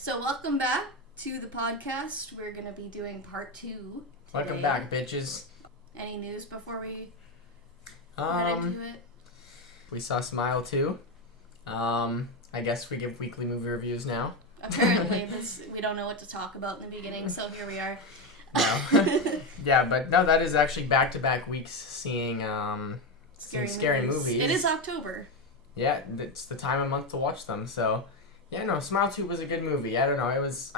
So welcome back to the podcast. We're going to be doing part 2 today. Welcome back, bitches. Any news before we head into it? We saw Smile 2. I guess we give weekly movie reviews now. Apparently, we don't know what to talk about in the beginning, so here we are. No. Yeah, but no, that is actually back-to-back weeks seeing scary movies. It is October. Yeah, it's the time of month to watch them, so... Yeah, no, Smile 2 was a good movie. I don't know,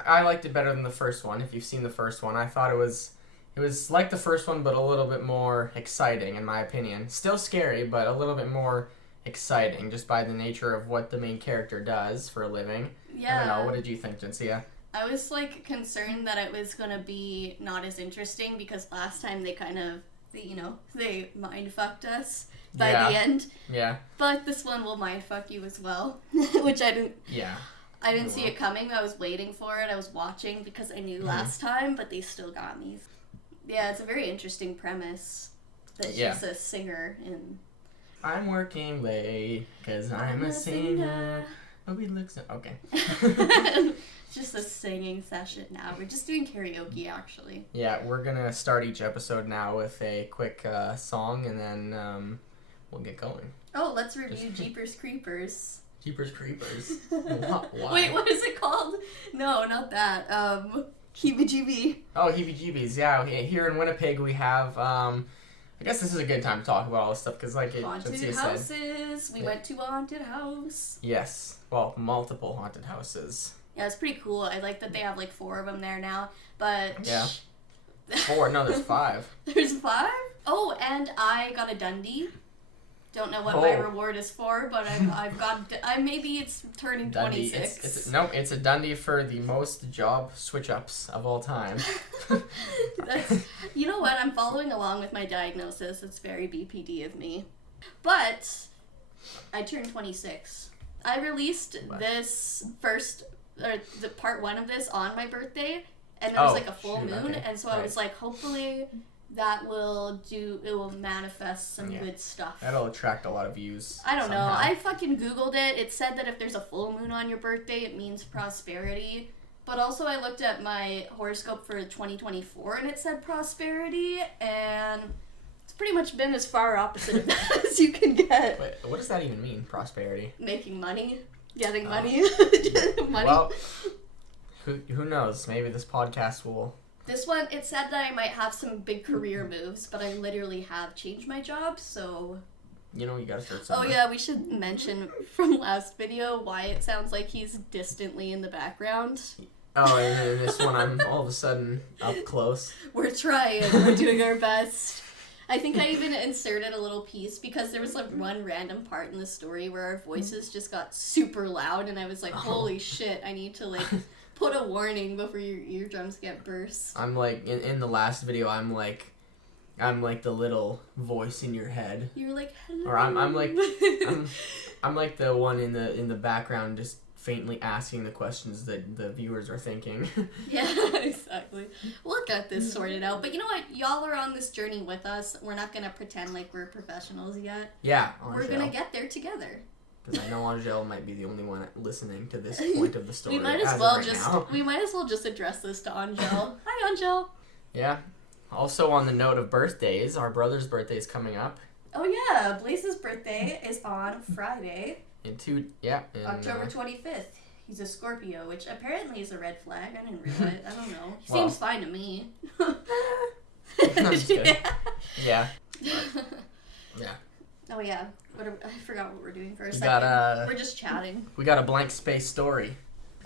I liked it better than the first one. If you've seen the first one, I thought it was like the first one, but a little bit more exciting, in my opinion. Still scary, but a little bit more exciting, just by the nature of what the main character does for a living. Yeah. I don't know, what did you think, Jinsia? I was, concerned that it was gonna be not as interesting, because last time they kind of, they mind-fucked us by the end. Yeah. But this one will mind-fuck you as well, which I didn't... Yeah. I didn't see it coming. I was waiting for it. I was watching because I knew last time, but they still got me. Yeah, it's a very interesting premise that she's a singer and... I'm working late because I'm a singer. Nobody looks at... Okay. Just a singing session now. We're just doing karaoke, actually. Yeah, we're going to start each episode now with a quick song, and then we'll get going. Oh, let's review Jeepers Creepers. Jeepers Creepers? Why? Wait, what is it called? No, not that. Heebie-jeebie. Oh, Heebie-jeebies. Yeah, here in Winnipeg we have... I guess this is a good time to talk about all this stuff, because haunted houses. We went to a haunted house. Yes. Well, multiple haunted houses. Yeah, it's pretty cool. I like that they have 4 of them there now, but... Yeah. 4? No, there's 5. There's 5? Oh, and I got a Dundee. Don't know what my reward is for, but I've got... maybe it's turning Dundee. 26. It's a Dundee for the most job switch-ups of all time. You know what? I'm following along with my diagnosis. It's very BPD of me. But I turned 26. I released this the part 1 of this on my birthday, and there was a full moon, and so I was like, hopefully it will manifest some good stuff. That'll attract a lot of views. I don't know. I fucking Googled it. It said that if there's a full moon on your birthday, it means prosperity. But also I looked at my horoscope for 2024, and it said prosperity, and it's pretty much been as far opposite of that as you can get. Wait, what does that even mean, prosperity? Making money. Getting money. Money. Well, who knows? Maybe this podcast will... This one, it said that I might have some big career moves, but I literally have changed my job, so... You gotta start somewhere. Oh yeah, we should mention from last video why it sounds like he's distantly in the background. Oh, and in this one I'm all of a sudden up close. We're trying. We're doing our best. I think I even inserted a little piece because there was one random part in the story where our voices just got super loud, and I was like, holy shit, I need to put a warning before your eardrums get burst. I'm in the last video, I'm like the little voice in your head. You're like, hello. Or I'm like the one in the background just faintly asking the questions that the viewers are thinking. Yeah, exactly. We'll get this sorted out. But you know what? Y'all are on this journey with us. We're not going to pretend like we're professionals yet. Yeah, We're going to get there together. Because I know Angel might be the only one listening to this point of the story. We might as well just address this to Angel. Hi, Angel. Yeah. Also, on the note of birthdays, our brother's birthday is coming up. Oh yeah, Blaze's birthday is on Friday. October 25th. He's a Scorpio, which apparently is a red flag. I didn't realize. I don't know. He seems fine to me. That's good. Yeah. Yeah. Oh yeah. I forgot what we're doing for a second. We're just chatting. We got a blank space story.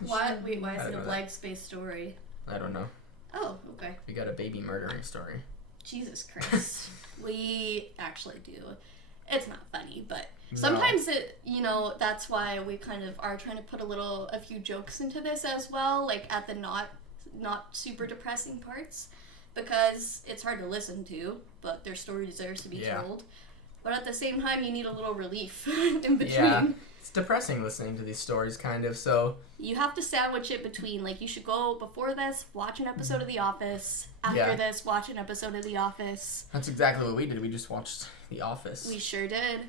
What? Wait, why is it a blank space story? I don't know. Oh, okay. We got a baby murdering story. Jesus Christ. We actually do. It's not funny, but sometimes that's why we kind of are trying to put a few jokes into this as well, at the not super depressing parts, because it's hard to listen to, but their story deserves to be told. But at the same time, you need a little relief in between. Yeah, it's depressing listening to these stories, kind of, so... You have to sandwich it between, you should go before this, watch an episode of The Office. After this, watch an episode of The Office. That's exactly what we did. We just watched The Office. We sure did.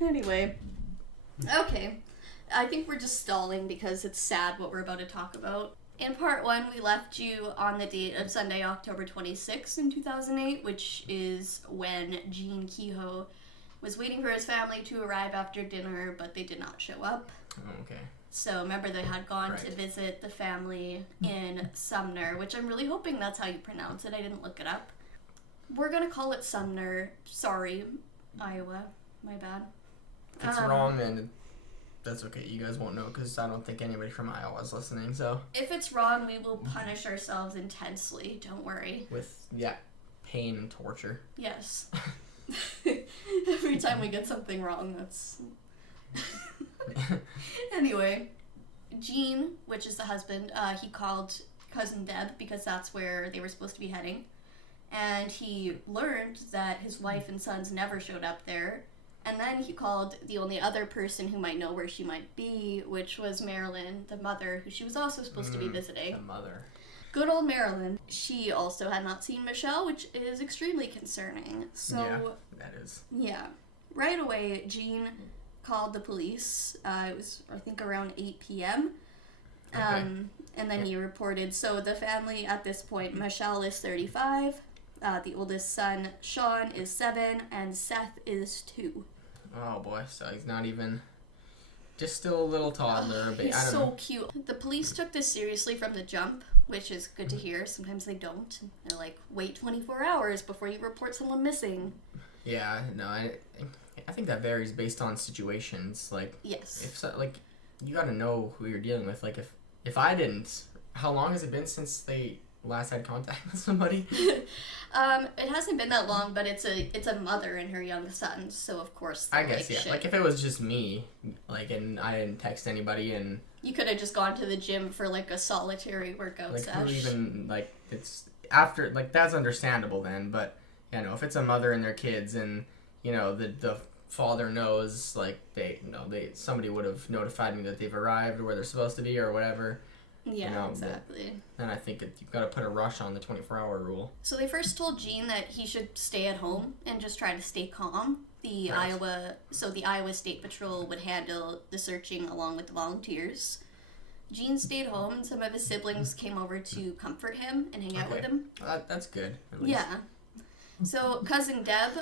Anyway. Okay. I think we're just stalling because it's sad what we're about to talk about. In part 1, we left you on the date of Sunday, October 26th in 2008, which is when Gene Kehoe was waiting for his family to arrive after dinner, but they did not show up. Oh, okay. So remember, they had gone to visit the family in Sumner, which I'm really hoping that's how you pronounce it. I didn't look it up. We're going to call it Sumner. Sorry, Iowa. My bad. If it's wrong, then that's okay. You guys won't know because I don't think anybody from Iowa is listening, so. If it's wrong, we will punish ourselves intensely. Don't worry. With, pain and torture. Yes. Every time we get something wrong, that's... Anyway, Gene, which is the husband, he called Cousin Deb because that's where they were supposed to be heading. And he learned that his wife and sons never showed up there. And then he called the only other person who might know where she might be, which was Marilyn, the mother, who she was also supposed to be visiting. The mother. Good old Marilyn. She also had not seen Michelle, which is extremely concerning. So, yeah, that is. Yeah. Right away, Gene called the police. It was, I think, around 8 p.m. Okay. And then he reported. So the family at this point, Michelle is 35. The oldest son, Sean, is 7, and Seth is 2. Oh boy, so he's not even, just still a little toddler. He's so cute. The police took this seriously from the jump, which is good to hear. Sometimes they don't. They're like, wait 24 hours before you report someone missing. Yeah, no, I think that varies based on situations. Like, yes. If so, like, you gotta know who you're dealing with. Like, if I didn't, how long has it been since they last had contact with somebody? It hasn't been that long, but it's a mother and her young son, so of course. I guess, like, yeah. shit. Like, if it was just me, like, and I didn't text anybody, and you could have just gone to the gym for like a solitary workout like, sesh. who even, like, it's after, like, that's understandable then, but you know, if it's a mother and their kids, and you know the father knows, like, somebody would have notified me that they've arrived or where they're supposed to be or whatever. Yeah, you know, exactly. Then I think you've got to put a rush on the 24-hour rule. So they first told Gene that he should stay at home and just try to stay calm. The Iowa State Patrol would handle the searching along with the volunteers. Gene stayed home, and some of his siblings came over to comfort him and hang out with him. That's good. At least. Yeah. So Cousin Deb,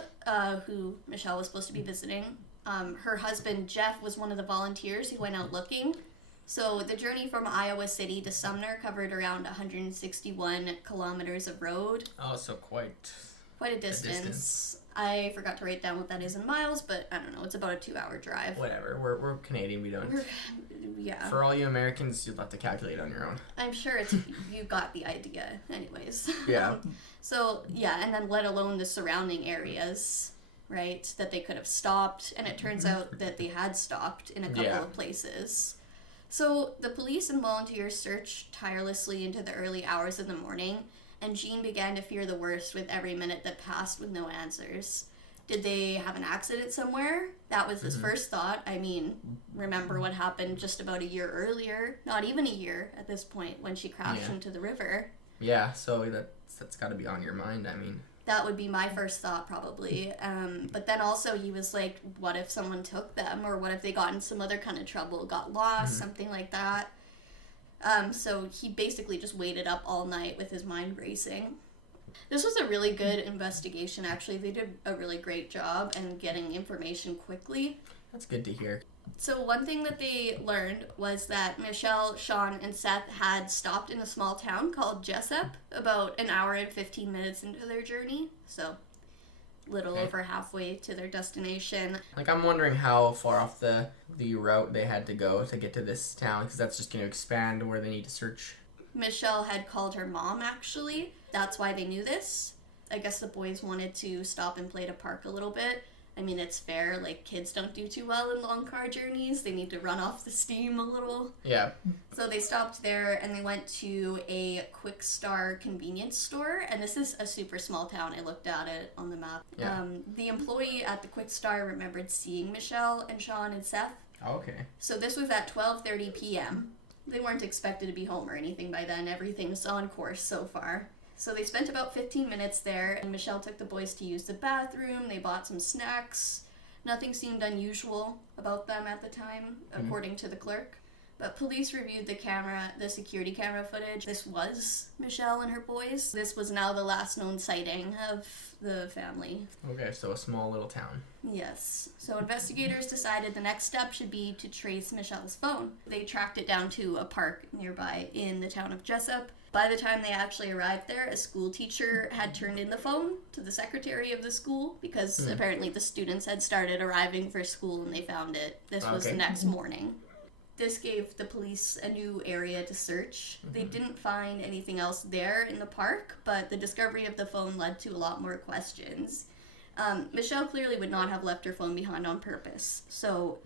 who Michelle was supposed to be visiting, her husband Jeff was one of the volunteers who went out looking. So the journey from Iowa City to Sumner covered around 161 kilometers of road. Oh, so quite a distance. I forgot to write down what that is in miles, but I don't know. It's about a 2-hour drive. Whatever. We're Canadian. We don't. Yeah. For all you Americans, you'll have to calculate on your own. I'm sure you got the idea, anyways. Yeah. So yeah, and then let alone the surrounding areas, right? That they could have stopped, and it turns out that they had stopped in a couple of places. So the police and volunteers searched tirelessly into the early hours of the morning, and Gene began to fear the worst with every minute that passed with no answers. Did they have an accident somewhere? That was his first thought. I mean, remember what happened just about a year earlier, not even a year at this point, when she crashed into the river. Yeah, so that's got to be on your mind, I mean. That would be my first thought, probably. But then also he was like, what if someone took them? Or what if they got in some other kind of trouble, got lost, something like that? So he basically just waited up all night with his mind racing. This was a really good investigation, actually. They did a really great job in getting information quickly. That's good to hear. So one thing that they learned was that Michelle, Sean, and Seth had stopped in a small town called Jessup about an hour and 15 minutes into their journey. So little over halfway to their destination. Like, I'm wondering how far off the route they had to go to get to this town, because that's just going to expand where they need to search. Michelle had called her mom, actually. That's why they knew this. I guess the boys wanted to stop and play to park a little bit. I mean, it's fair. Like, kids don't do too well in long car journeys. They need to run off the steam a little. Yeah. So they stopped there, and they went to a Quick Star convenience store. And this is a super small town. I looked at it on the map. Yeah. The employee at the Quick Star remembered seeing Michelle and Sean and Seth. Oh, okay. So this was at 12:30 p.m. They weren't expected to be home or anything by then. Everything's on course so far. So they spent about 15 minutes there, and Michelle took the boys to use the bathroom. They bought some snacks. Nothing seemed unusual about them at the time, according to the clerk. But police reviewed the security camera footage. This was Michelle and her boys. This was now the last known sighting of the family. Okay, so a small little town. Yes. So investigators decided the next step should be to trace Michelle's phone. They tracked it down to a park nearby in the town of Jessup. By the time they actually arrived there, a school teacher had turned in the phone to the secretary of the school because apparently the students had started arriving for school and they found it. This was the next morning. This gave the police a new area to search. They didn't find anything else there in the park, but the discovery of the phone led to a lot more questions. Michelle clearly would not have left her phone behind on purpose. So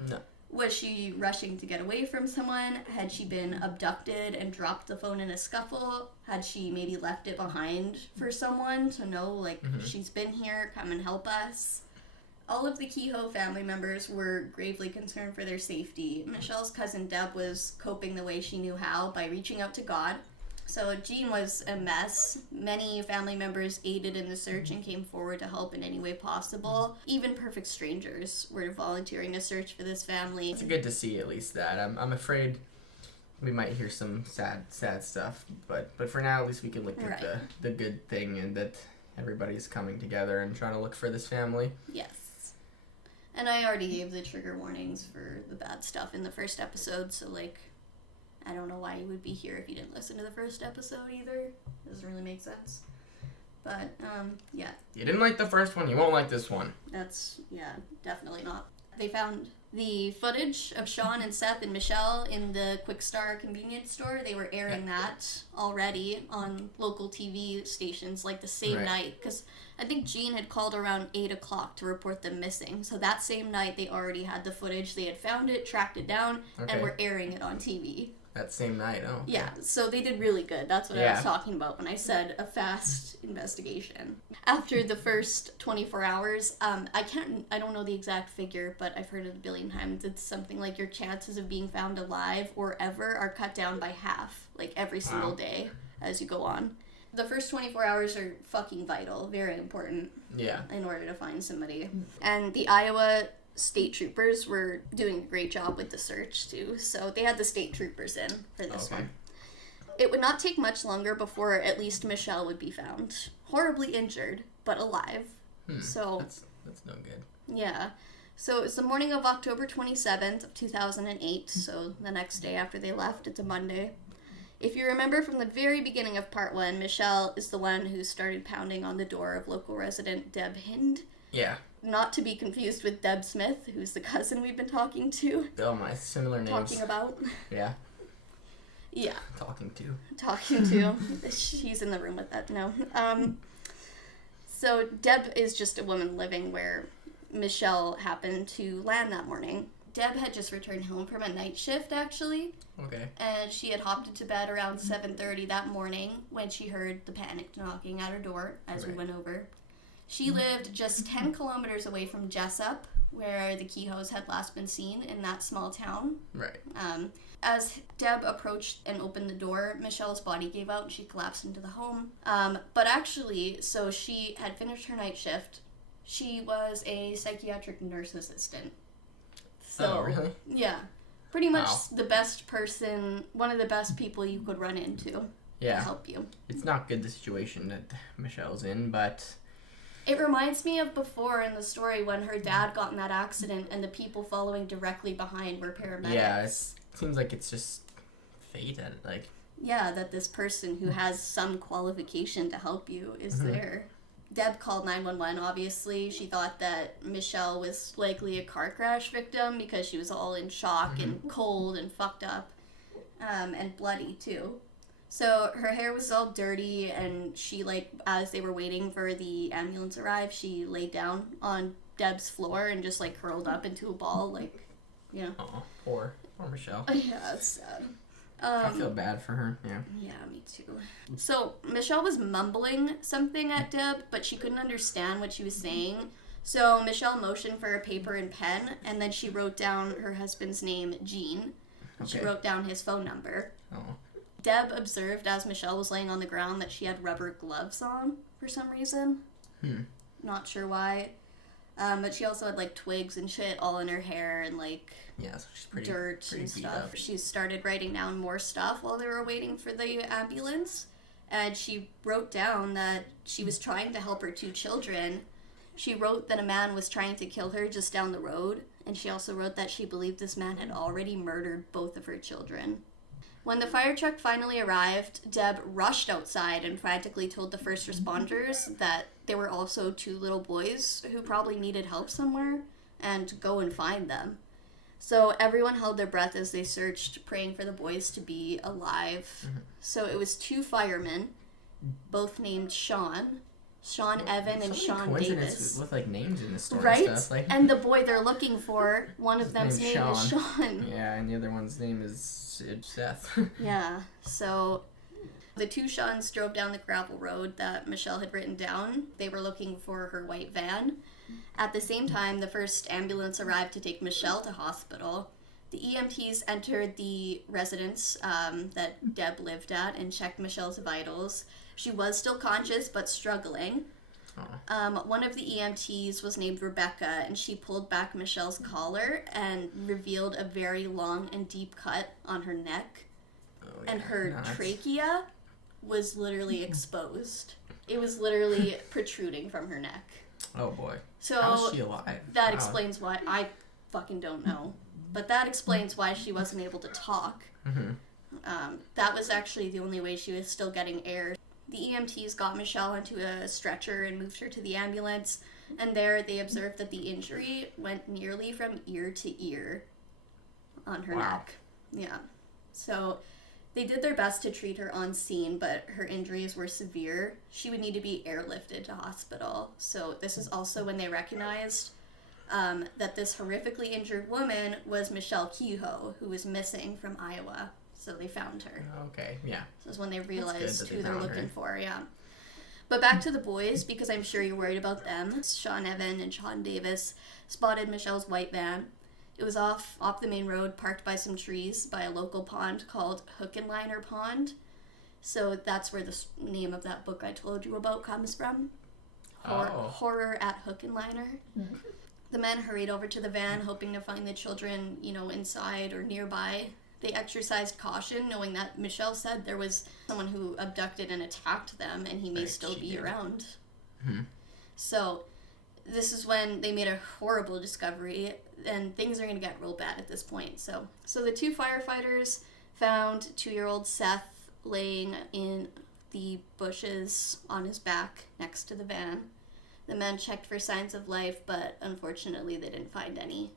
was she rushing to get away from someone? Had she been abducted and dropped the phone in a scuffle? Had she maybe left it behind for someone to know, like, she's been here, come and help us? All of the Kehoe family members were gravely concerned for their safety. Michelle's cousin Deb was coping the way she knew how by reaching out to God. So Jean was a mess. Many family members aided in the search and came forward to help in any way possible. Even perfect strangers were volunteering to search for this family. It's good to see at least that. I'm afraid we might hear some sad stuff, but for now at least we can look at the good thing and that everybody's coming together and trying to look for this family. Yes. And I already gave the trigger warnings for the bad stuff in the first episode, so, like, I don't know why you would be here if you didn't listen to the first episode either. Doesn't really make sense. But, yeah. You didn't like the first one, you won't like this one. That's, yeah, definitely not. They found the footage of Sean and Seth and Michelle in the Quick Star convenience store. They were airing that already on local TV stations, like, the same night, because I think Jean had called around 8 o'clock to report them missing. So that same night, they already had the footage. They had found it, tracked it down, and were airing it on TV. That same night, oh. Yeah, so they did really good. That's what I was talking about when I said a fast investigation. After the first 24 hours, I don't know the exact figure, but I've heard it a billion times. It's something like your chances of being found alive or ever are cut down by half, like every single day as you go on. The first 24 hours are fucking vital, very important. Yeah. In order to find somebody. And the Iowa state troopers were doing a great job with the search too, so they had the state troopers in for this one. It would not take much longer before at least Michelle would be found. Horribly injured, but alive. So that's no good. Yeah. So it was the morning of October 27th of 2008, so the next day after they left. It's a Monday. If you remember from the very beginning of part 1, Michelle is the one who started pounding on the door of local resident Deb Hind. Yeah. Not to be confused with Deb Smith, who's the cousin we've been talking to. Oh my, similar names. Talking about. Yeah. Yeah. Talking to. She's in the room with that now. So Deb is just a woman living where Michelle happened to land that morning. Deb had just returned home from a night shift, actually. Okay. And she had hopped into bed around 7:30 that morning when she heard the panic knocking at her door as we went over. She lived just 10 kilometers away from Jessup, where the Kehoes had last been seen in that small town. Right. As Deb approached and opened the door, Michelle's body gave out and she collapsed into the home. But actually, so she had finished her night shift. She was a psychiatric nurse assistant. So, oh, really? Yeah. Pretty much the best person, one of the best people you could run into to help you. It's not good, the situation that Michelle's in, but... It reminds me of before in the story when her dad got in that accident and the people following directly behind were paramedics. Yeah, it seems like it's just fate, like... Yeah, that this person who has some qualification to help you is there. Deb called 911, obviously. She thought that Michelle was likely a car crash victim because she was all in shock and cold and fucked up, and bloody, too. So her hair was all dirty, and she, as they were waiting for the ambulance to arrive, she laid down on Deb's floor and just, curled up into a ball, Oh, poor Michelle. Yeah, it's sad. I feel bad for her, yeah. Yeah, me too. So, Michelle was mumbling something at Deb, but she couldn't understand what she was saying. So, Michelle motioned for a paper and pen, and then she wrote down her husband's name, Jean. Okay. She wrote down his phone number. Oh. Deb observed as Michelle was laying on the ground that she had rubber gloves on for some reason. Not sure why. But she also had, like, twigs and shit all in her hair and, like, Yeah, so she's pretty dirt pretty and beat stuff. up. She started writing down more stuff while they were waiting for the ambulance. And she wrote down that she was trying to help her 2 children. She wrote that a man was trying to kill her just down the road. And she also wrote that she believed this man had already murdered both of her children. When the fire truck finally arrived, Deb rushed outside and frantically told the first responders that there were also 2 little boys who probably needed help somewhere and go and find them. So everyone held their breath as they searched, praying for the boys to be alive. So it was 2 firemen, both named Sean Evan and Sean Davis. With like names in the story right? and stuff. Like, and the boy they're looking for, one of them's name is Sean. Yeah, and the other one's name is Seth. Yeah, so the 2 Seans drove down the gravel road that Michelle had written down. They were looking for her white van. At the same time, the first ambulance arrived to take Michelle to hospital. The EMTs entered the residence that Deb lived at and checked Michelle's vitals. She was still conscious, but struggling. One of the EMTs was named Rebecca, and she pulled back Michelle's collar and revealed a very long and deep cut on her neck. And her trachea was literally exposed. It was literally protruding from her neck. Oh boy. So how is she alive? That explains why. I fucking don't know. But that explains why she wasn't able to talk. That was actually the only way she was still getting air. The EMTs got Michelle into a stretcher and moved her to the ambulance, and there they observed that the injury went nearly from ear to ear on her neck. Yeah. So they did their best to treat her on scene, but her injuries were severe. She would need to be airlifted to hospital. So this is also when they recognized that this horrifically injured woman was Michelle Kehoe, who was missing from Iowa. So they found her. Okay, yeah. So this is when they realized who they're looking for, yeah. But back to the boys, because I'm sure you're worried about them. Sean Evan and Sean Davis spotted Michelle's white van. It was off the main road, parked by some trees by a local pond called Hook and Liner Pond. So that's where the name of that book I told you about comes from. Horror at Hook and Liner. Mm-hmm. The men hurried over to the van, hoping to find the children, inside or nearby. They exercised caution, knowing that Michelle said there was someone who abducted and attacked them, and he may still be around. Mm-hmm. So this is when they made a horrible discovery, and things are going to get real bad at this point. So the 2 firefighters found 2-year-old Seth laying in the bushes on his back next to the van. The men checked for signs of life, but unfortunately they didn't find any.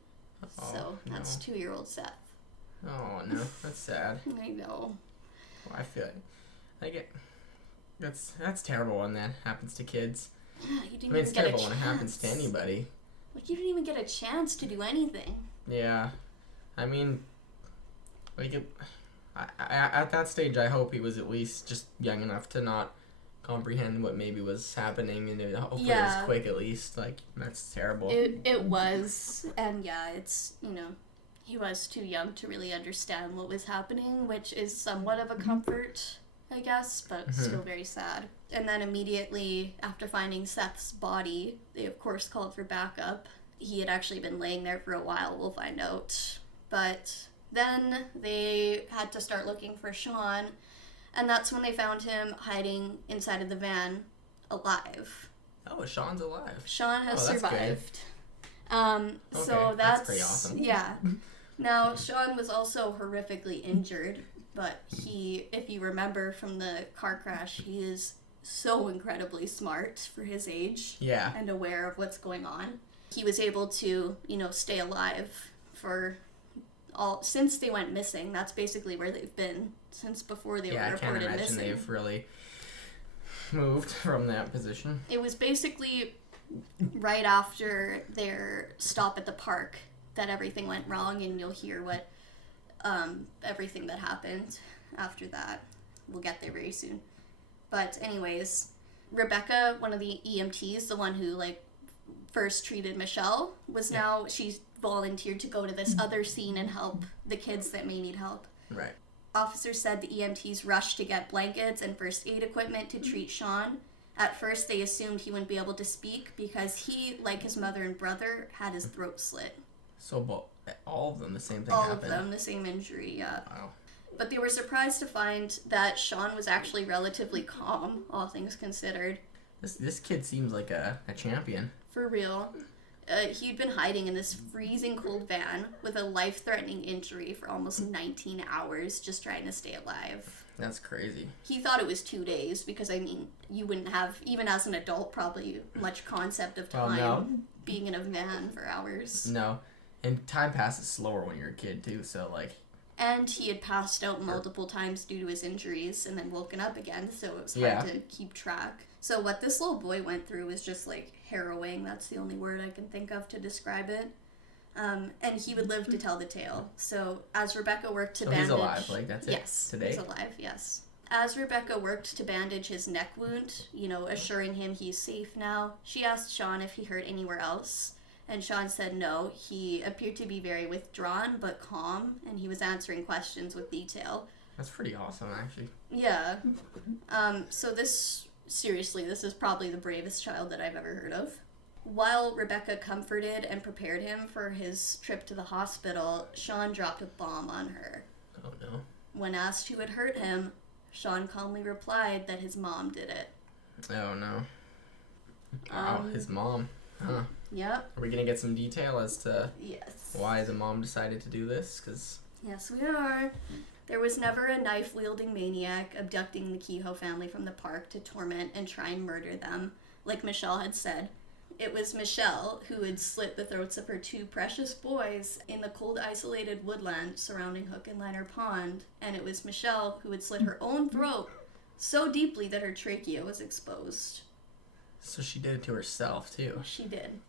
So that's 2-year-old Seth. Oh no, that's sad. I know. Well, I feel like that's terrible when that happens to kids. Yeah, you didn't it's terrible when it happens to anybody. Like, you didn't even get a chance to do anything. Yeah, I mean, at that stage, I hope he was at least just young enough to not comprehend what maybe was happening, and hopefully it was quick at least. Like, that's terrible. It was, and yeah, it's, he was too young to really understand what was happening, which is somewhat of a comfort, I guess, but still very sad. And then immediately after finding Seth's body, they of course called for backup. He had actually been laying there for a while, we'll find out. But then they had to start looking for Sean, and that's when they found him hiding inside of the van, alive. Oh, Sean's alive. Sean has survived. So that's pretty awesome. Yeah. Now, Sean was also horrifically injured, but if you remember from the car crash, he is so incredibly smart for his age. Yeah. And aware of what's going on. He was able to, stay alive since they went missing. That's basically where they've been since before they were reported missing. Yeah, I can't imagine they've really moved from that position. It was basically right after their stop at the park that everything went wrong, and you'll hear what everything that happened after that. We'll get there very soon. But anyways, Rebecca, one of the EMTs, the one who first treated Michelle, now she's volunteered to go to this other scene and help the kids that may need help. Right. Officers said the EMTs rushed to get blankets and first aid equipment to treat Sean. At first, they assumed he wouldn't be able to speak because he, like his mother and brother, had his throat slit. So all of them, the same thing all happened? All of them, the same injury, yeah. Wow. But they were surprised to find that Sean was actually relatively calm, all things considered. This kid seems like a champion. For real. He'd been hiding in this freezing cold van with a life-threatening injury for almost 19 hours just trying to stay alive. That's crazy. He thought it was 2 days because, I mean, you wouldn't have, even as an adult, probably much concept of time being in a van for hours. No. And time passes slower when you're a kid, too, so, like... And he had passed out multiple times due to his injuries and then woken up again, so it was hard to keep track. So what this little boy went through was just, like, harrowing. That's the only word I can think of to describe it. And he would live to tell the tale. So as Rebecca worked to bandage... he's alive, like, that's it? Yes, today? He's alive, yes. As Rebecca worked to bandage his neck wound, assuring him he's safe now, she asked Sean if he hurt anywhere else. And Sean said no. He appeared to be very withdrawn but calm, and he was answering questions with detail. That's pretty awesome, actually. Yeah. So this is probably the bravest child that I've ever heard of. While Rebecca comforted and prepared him for his trip to the hospital, Sean dropped a bomb on her. Oh, no. When asked who had hurt him, Sean calmly replied that his mom did it. Oh, no. Wow, his mom. Huh. Yep. Are we going to get some detail as to why the Yes. mom decided to do this? 'Cause... Yes, we are. There was never a knife-wielding maniac abducting the Kehoe family from the park to torment and try and murder them, like Michelle had said. It was Michelle who had slit the throats of her 2 precious boys in the cold, isolated woodland surrounding Hook and Liner Pond, and it was Michelle who had slit her own throat so deeply that her trachea was exposed. So she did it to herself, too. She did.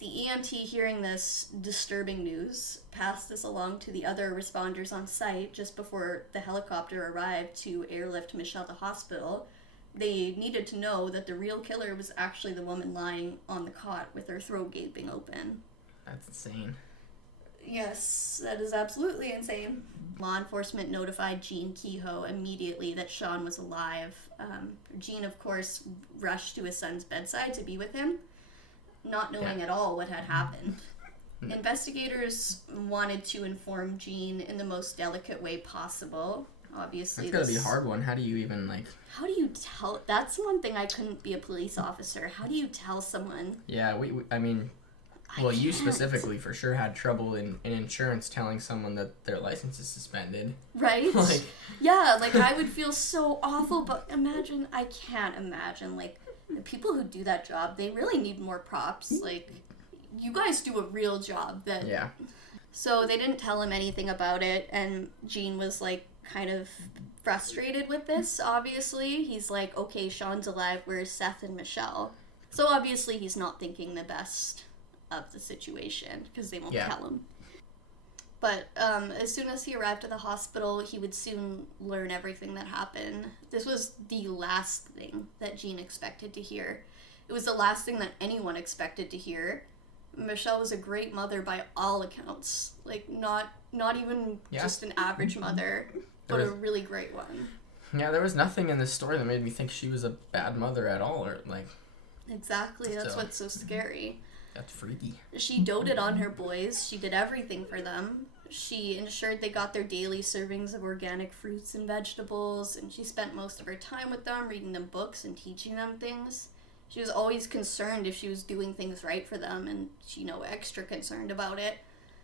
The EMT, hearing this disturbing news, passed this along to the other responders on site just before the helicopter arrived to airlift Michelle to hospital. They needed to know that the real killer was actually the woman lying on the cot with her throat gaping open. That's insane. Yes, that is absolutely insane. Law enforcement notified Jean Kehoe immediately that Sean was alive. Jean, of course, rushed to his son's bedside to be with him, not knowing at all what had happened. Investigators wanted to inform Jean in the most delicate way possible. Obviously, that's gotta be a hard one. How do you even, like... How do you tell... That's one thing I couldn't be a police officer. How do you tell someone... Yeah, I mean... Well, you specifically for sure had trouble in insurance telling someone that their license is suspended. Right? Like... Yeah, like, I would feel so awful, but I can't imagine, like, the people who do that job, they really need more props. Like, you guys do a real job. Yeah. So they didn't tell him anything about it, and Jean was, like, kind of frustrated with this, obviously. He's like, okay, Sean's alive, where's Seth and Michelle? So obviously he's not thinking the best of the situation, because they won't tell him. But as soon as he arrived at the hospital, he would soon learn everything that happened. This was the last thing that Jean expected to hear. It was the last thing that anyone expected to hear. Michelle was a great mother by all accounts. Like, not even just an average mother, but a really great one. Yeah, there was nothing in this story that made me think she was a bad mother at all, or, like... Exactly, that's what's so scary. That's freaky. She doted on her boys. She did everything for them. She ensured they got their daily servings of organic fruits and vegetables, and she spent most of her time with them, reading them books and teaching them things. She was always concerned if she was doing things right for them, and she, extra concerned about it.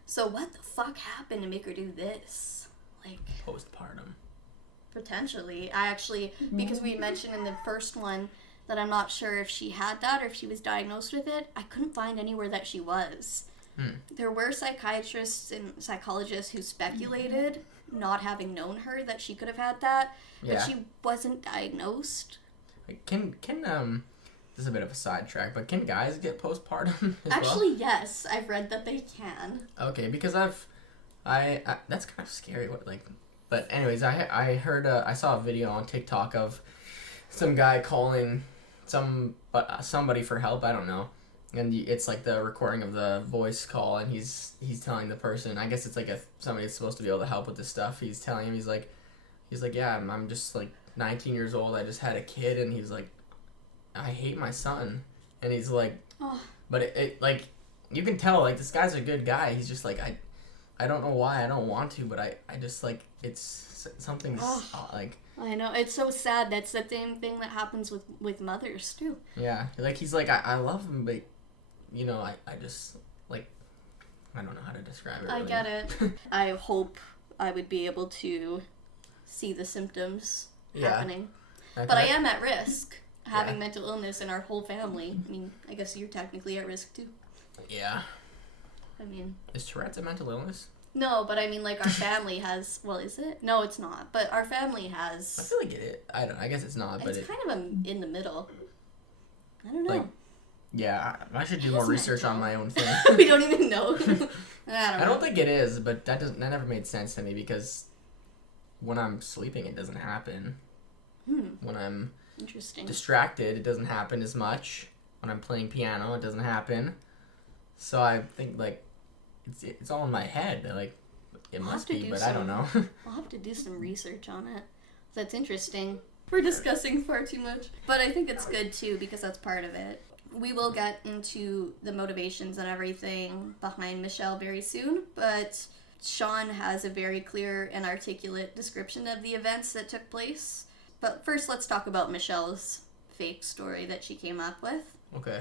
So what the fuck happened to make her do this? Like... Postpartum. Potentially. I actually, because we mentioned in the first one that I'm not sure if she had that or if she was diagnosed with it, I couldn't find anywhere that she was. There were psychiatrists and psychologists who speculated, not having known her, that she could have had that, but she wasn't diagnosed. Can this is a bit of a sidetrack, but can guys get postpartum as Actually, yes. I've read that they can. Okay, because I that's kind of scary. But anyways, I heard I saw a video on TikTok of some guy calling somebody for help. I don't know. And it's like the recording of the voice call, and he's telling the person, I guess it's like somebody that's supposed to be able to help with this stuff. He's telling him, he's like, yeah, I'm just like 19 years old. I just had a kid, and he's like, I hate my son. And he's like, Oh. but it like, you can tell, like, this guy's a good guy. He's just like, I don't know why I don't want to, but I just, like, it's something's, like... I know, it's so sad. That's the same thing that happens with mothers, too. Yeah, like, he's like, I love him, but, you know, I just, like, I don't know how to describe it, really. I get it. I hope I would be able to see the symptoms happening. But I am at risk, having mental illness in our whole family. I mean, I guess you're technically at risk, too. Yeah. I mean... Is Tourette's a mental illness? No, but I mean, like, our family has... Well, is it? No, it's not. But our family has... I feel like I guess it's not, but it's kind of in the middle. I don't know. Like, yeah, I should do more research on my own thing. We don't even know. I don't think it is, but that never made sense to me, because when I'm sleeping, it doesn't happen. When I'm distracted, it doesn't happen as much. When I'm playing piano, it doesn't happen. So I think, like, it's all in my head. Like, it must be, but I don't know. I'll have to do some research on it. That's interesting. We're discussing far too much. But I think it's good, too, because that's part of it. We will get into the motivations and everything behind Michelle very soon, but Sean has a very clear and articulate description of the events that took place. But first, let's talk about Michelle's fake story that she came up with. Okay.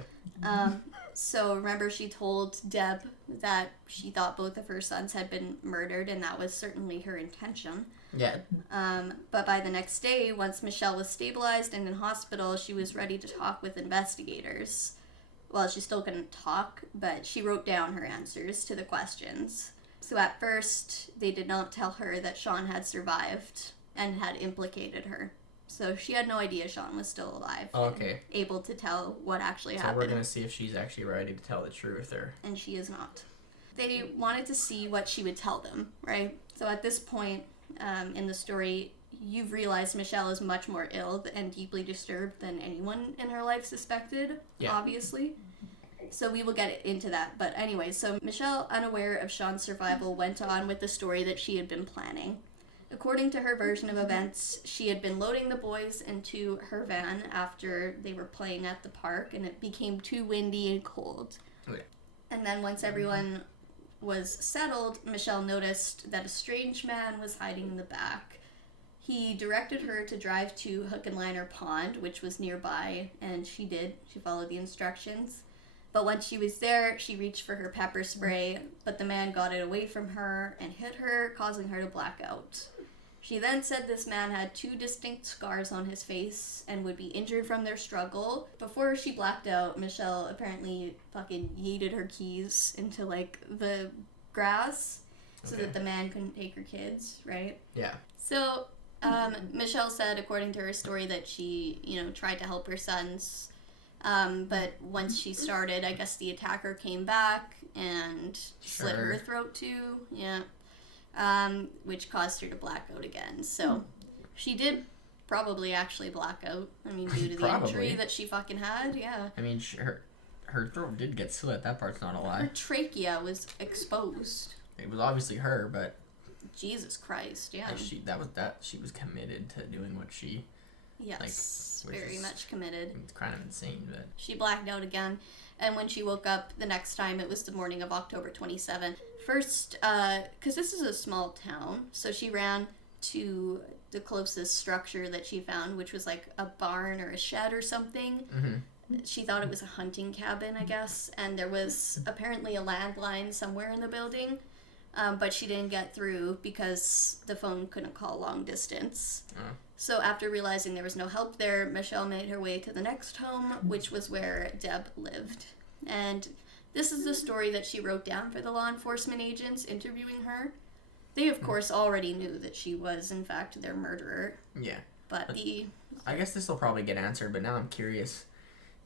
So remember, she told Deb that she thought both of her sons had been murdered, and that was certainly her intention. Yeah. But by the next day, once Michelle was stabilized and in hospital, she was ready to talk with investigators. Well, she still couldn't talk, but she wrote down her answers to the questions. So at first, they did not tell her that Sean had survived and had implicated her. So she had no idea Sean was still alive. Oh, okay. Able to tell what actually happened. So we're going to see if she's actually ready to tell the truth, or... And she is not. They wanted to see what she would tell them, right? So at this point in the story, you've realized Michelle is much more ill and deeply disturbed than anyone in her life suspected, obviously. So we will get into that. But anyway, so Michelle, unaware of Sean's survival, went on with the story that she had been planning. According to her version of events, she had been loading the boys into her van after they were playing at the park, and it became too windy and cold. Okay. And then once everyone was settled, Michelle noticed that a strange man was hiding in the back. He directed her to drive to Hook and Liner Pond, which was nearby, and she did. She followed the instructions. But once she was there, she reached for her pepper spray, but the man got it away from her and hit her, causing her to black out. She then said this man had 2 distinct scars on his face and would be injured from their struggle. Before she blacked out, Michelle apparently fucking yeeted her keys into, like, the grass so that the man couldn't take her kids, right? Yeah. So, Michelle said, according to her story, that she, tried to help her sons. But once she started, I guess the attacker came back and slit her throat too. Yeah. Which caused her to black out again. So she did probably actually black out. I mean, due to the injury that she fucking had. Yeah. I mean, her throat did get slit. That part's not a lie. Her trachea was exposed. It was obviously her, but Jesus Christ, yeah. She was committed to doing what she... Yes, very much committed. It's kind of insane, but... She blacked out again, and when she woke up the next time, it was the morning of October 27th. First, because this is a small town, so she ran to the closest structure that she found, which was like a barn or a shed or something. Mm-hmm. She thought it was a hunting cabin, I guess, and there was apparently a landline somewhere in the building, but she didn't get through because the phone couldn't call long distance. So after realizing there was no help there, Michelle made her way to the next home, which was where Deb lived. And this is the story that she wrote down for the law enforcement agents interviewing her. They, of course, already knew that she was, in fact, their murderer. Yeah. But I guess this will probably get answered, but now I'm curious.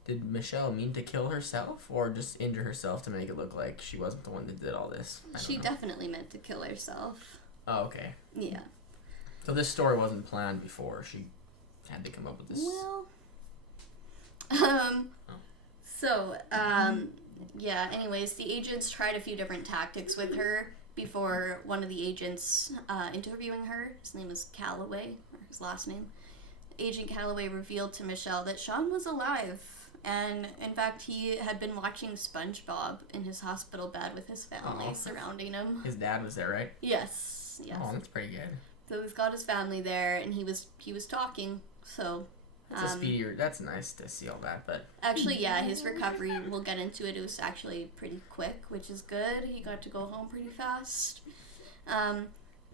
Did Michelle mean to kill herself or just injure herself to make it look like she wasn't the one that did all this? She definitely meant to kill herself. Oh, okay. Yeah. So this story wasn't planned before. She had to come up with this. Well, yeah, anyways, the agents tried a few different tactics with her before one of the agents interviewing her. His name was Calloway, or his last name. Agent Calloway revealed to Michelle that Sean was alive. And in fact, he had been watching SpongeBob in his hospital bed with his family surrounding him. His dad was there, right? Yes. Oh, that's pretty good. So he's got his family there, and he was talking. So that's nice to see all that, but actually, yeah, his recovery, we'll get into it. It was actually pretty quick, which is good. He got to go home pretty fast.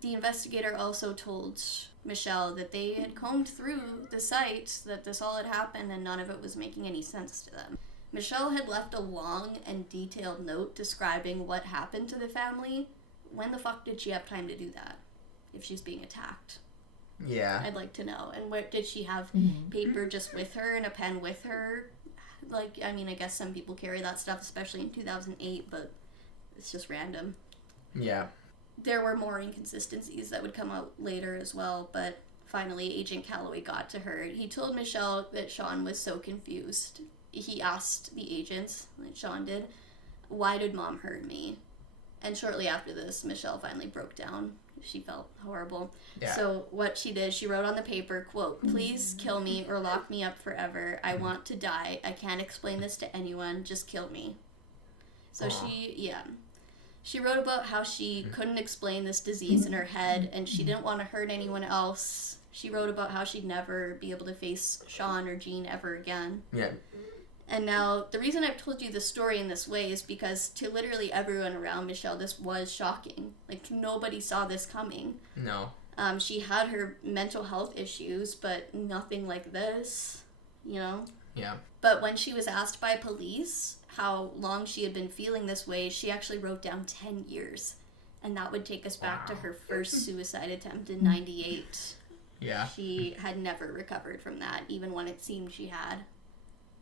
The investigator also told Michelle that they had combed through the site, that this all had happened, and none of it was making any sense to them. Michelle had left a long and detailed note describing what happened to the family. When the fuck did she have time to do that if she's being attacked? Yeah. I'd like to know. And where did she have paper just with her and a pen with her? Like, I mean, I guess some people carry that stuff, especially in 2008, but it's just random. Yeah. There were more inconsistencies that would come out later as well, but finally Agent Calloway got to her. He told Michelle that Sean was so confused. He asked the agents, like Sean did, "Why did Mom hurt me?" And shortly after this, Michelle finally broke down. She felt horrible. Yeah. So what she did, she wrote on the paper, quote, "Please kill me or lock me up forever. I want to die. I can't explain this to anyone. Just kill me." So she wrote about how she couldn't explain this disease in her head, and she didn't want to hurt anyone else. She wrote about how she'd never be able to face Sean or Jean ever again. Yeah. And now, the reason I've told you this story in this way is because to literally everyone around Michelle, this was shocking. Like, nobody saw this coming. No. She had her mental health issues, but nothing like this, you know? Yeah. But when she was asked by police how long she had been feeling this way, she actually wrote down 10 years. And that would take us back to her first suicide attempt in 98. Yeah. She had never recovered from that, even when it seemed she had.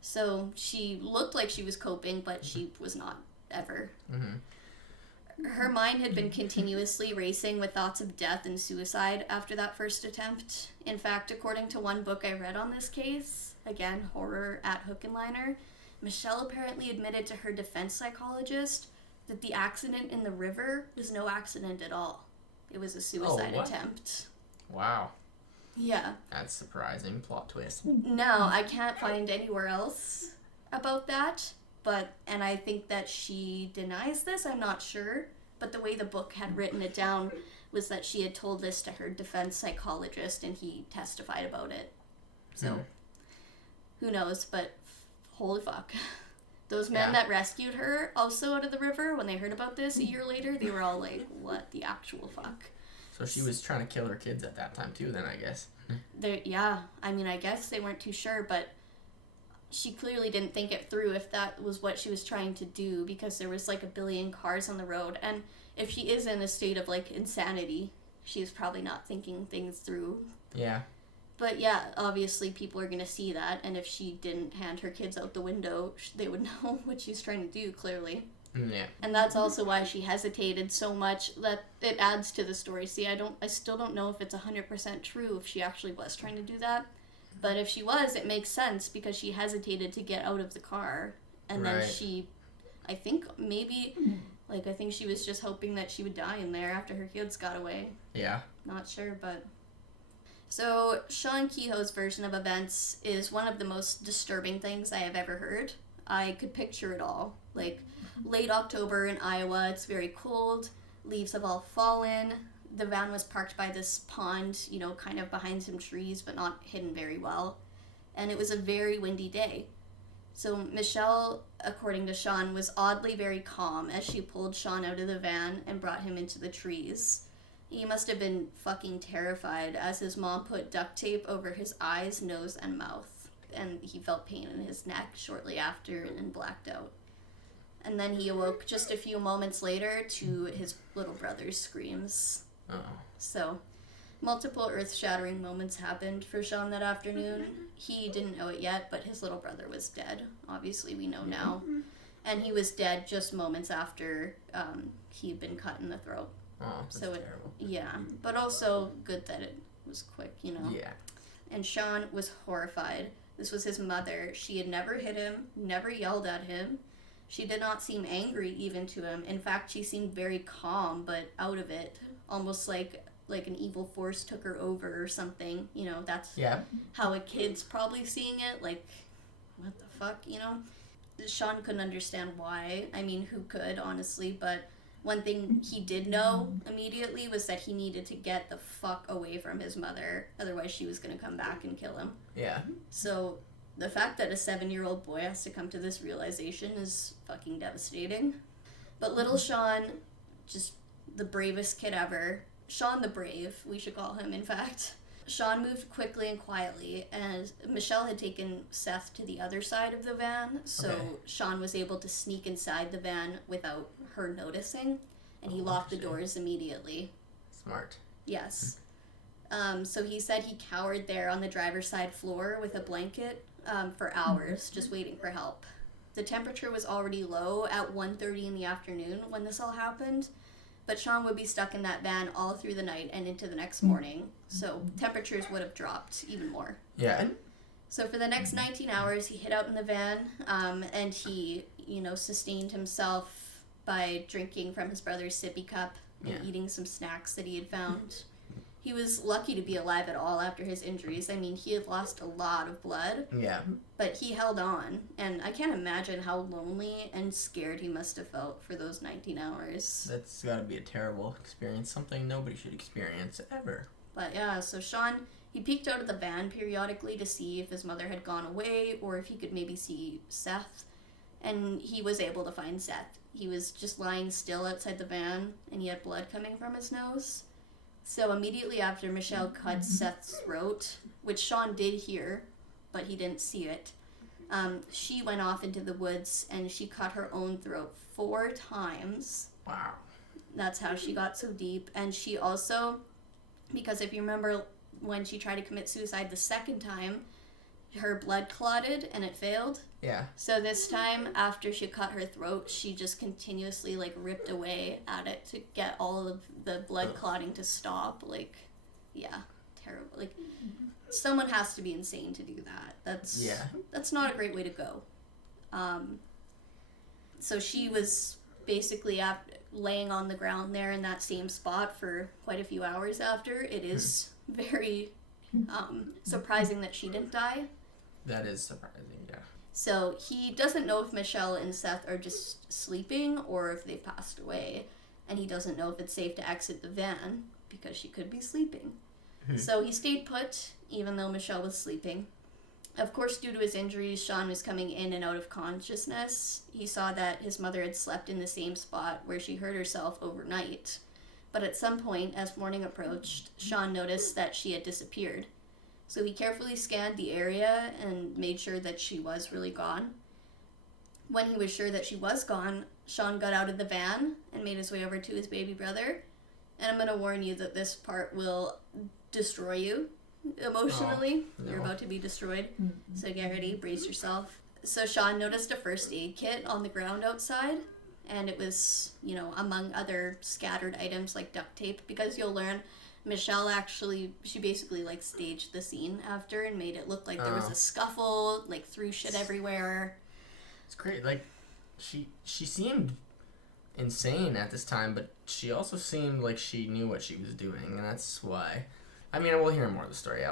So she looked like she was coping, but she was not, ever. Mm-hmm. Her mind had been continuously racing with thoughts of death and suicide after that first attempt. In fact, according to one book I read on this case, again, horror at hook and liner, Michelle apparently admitted to her defense psychologist that the accident in the river was no accident at all. It was a suicide attempt. Wow. Yeah. That's surprising. Plot twist. No, I can't find anywhere else about that. And I think that she denies this, I'm not sure. But the way the book had written it down was that she had told this to her defense psychologist and he testified about it. So, who knows, but holy fuck. Those men that rescued her also out of the river, when they heard about this a year later, they were all like, what the actual fuck? So she was trying to kill her kids at that time too, then, I guess. Yeah, I mean, I guess they weren't too sure, but she clearly didn't think it through if that was what she was trying to do, because there was like a billion cars on the road, and if she is in a state of like insanity, she's probably not thinking things through. Yeah. But yeah, obviously people are going to see that, and if she didn't hand her kids out the window, they would know what she's trying to do, clearly. Yeah. And that's also why she hesitated so much, that it adds to the story. See, I still don't know if it's 100% true if she actually was trying to do that. But if she was, it makes sense because she hesitated to get out of the car. And then I think she was just hoping that she would die in there after her kids got away. Yeah. Not sure, but... So, Seth Kehoe's version of events is one of the most disturbing things I have ever heard. I could picture it all. Like, late October in Iowa, it's very cold, leaves have all fallen, the van was parked by this pond, you know, kind of behind some trees, but not hidden very well, and it was a very windy day. So Michelle, according to Sean, was oddly very calm as she pulled Sean out of the van and brought him into the trees. He must have been fucking terrified as his mom put duct tape over his eyes, nose, and mouth, and he felt pain in his neck shortly after and blacked out. And then he awoke just a few moments later to his little brother's screams. Uh-oh. So, multiple earth-shattering moments happened for Sean that afternoon. He didn't know it yet, but his little brother was dead. Obviously, we know now. And he was dead just moments after he'd been cut in the throat. Oh, that's terrible. Yeah, but also good that it was quick, you know? Yeah. And Sean was horrified. This was his mother. She had never hit him, never yelled at him. She did not seem angry even to him. In fact, she seemed very calm, but out of it. Almost like like an evil force took her over or something. You know, that's Yeah. how a kid's probably seeing it. Like, what the fuck, you know? Sean couldn't understand why. I mean, who could, honestly? But one thing he did know immediately was that he needed to get the fuck away from his mother. Otherwise, she was going to come back and kill him. Yeah. So the fact that a 7-year-old boy has to come to this realization is fucking devastating. But little Sean, just the bravest kid ever. Sean the Brave, we should call him, in fact. Sean moved quickly and quietly, and Michelle had taken Seth to the other side of the van, so Sean was able to sneak inside the van without her noticing, and he locked the doors immediately. Smart. Yes. So he said he cowered there on the driver's side floor with a blanket for hours, just waiting for help. The temperature was already low at 1:30 in the afternoon when this all happened, but Sean would be stuck in that van all through the night and into the next morning, so temperatures would have dropped even more. Yeah. So for the next 19 hours, he hid out in the van, and he, you know, sustained himself by drinking from his brother's sippy cup and eating some snacks that he had found. He was lucky to be alive at all after his injuries. I mean, he had lost a lot of blood. Yeah. But he held on, and I can't imagine how lonely and scared he must have felt for those 19 hours. That's gotta be a terrible experience. Something nobody should experience ever. But yeah, so Sean, he peeked out of the van periodically to see if his mother had gone away or if he could maybe see Seth. And he was able to find Seth. He was just lying still outside the van, and he had blood coming from his nose. So immediately after Michelle cut Seth's throat, which Sean did hear, but he didn't see it, she went off into the woods and she cut her own throat 4 times. Wow. That's how she got so deep. And she also, because if you remember when she tried to commit suicide the second time, her blood clotted and it failed. Yeah. So this time, after she cut her throat, she just continuously, like, ripped away at it to get all of the blood clotting to stop. Like, yeah, terrible. Like, someone has to be insane to do that. That's not a great way to go. So she was basically laying on the ground there in that same spot for quite a few hours after. It is very surprising that she didn't die. That is surprising, yeah. So he doesn't know if Michelle and Seth are just sleeping or if they've passed away. And he doesn't know if it's safe to exit the van because she could be sleeping. So he stayed put, even though Michelle was sleeping. Of course, due to his injuries, Sean was coming in and out of consciousness. He saw that his mother had slept in the same spot where she hurt herself overnight. But at some point, as morning approached, Sean noticed that she had disappeared. So he carefully scanned the area and made sure that she was really gone. When he was sure that she was gone, Sean got out of the van and made his way over to his baby brother. And I'm going to warn you that this part will destroy you emotionally. Oh, no. You're about to be destroyed. So get ready, brace yourself. So Sean noticed a first aid kit on the ground outside. And it was, you know, among other scattered items like duct tape. Because you'll learn, Michelle actually, she basically, like, staged the scene after and made it look like there was a scuffle, like, threw shit everywhere. It's great. Like, she seemed insane at this time, but she also seemed like she knew what she was doing, and that's why. I mean, we'll hear more of the story.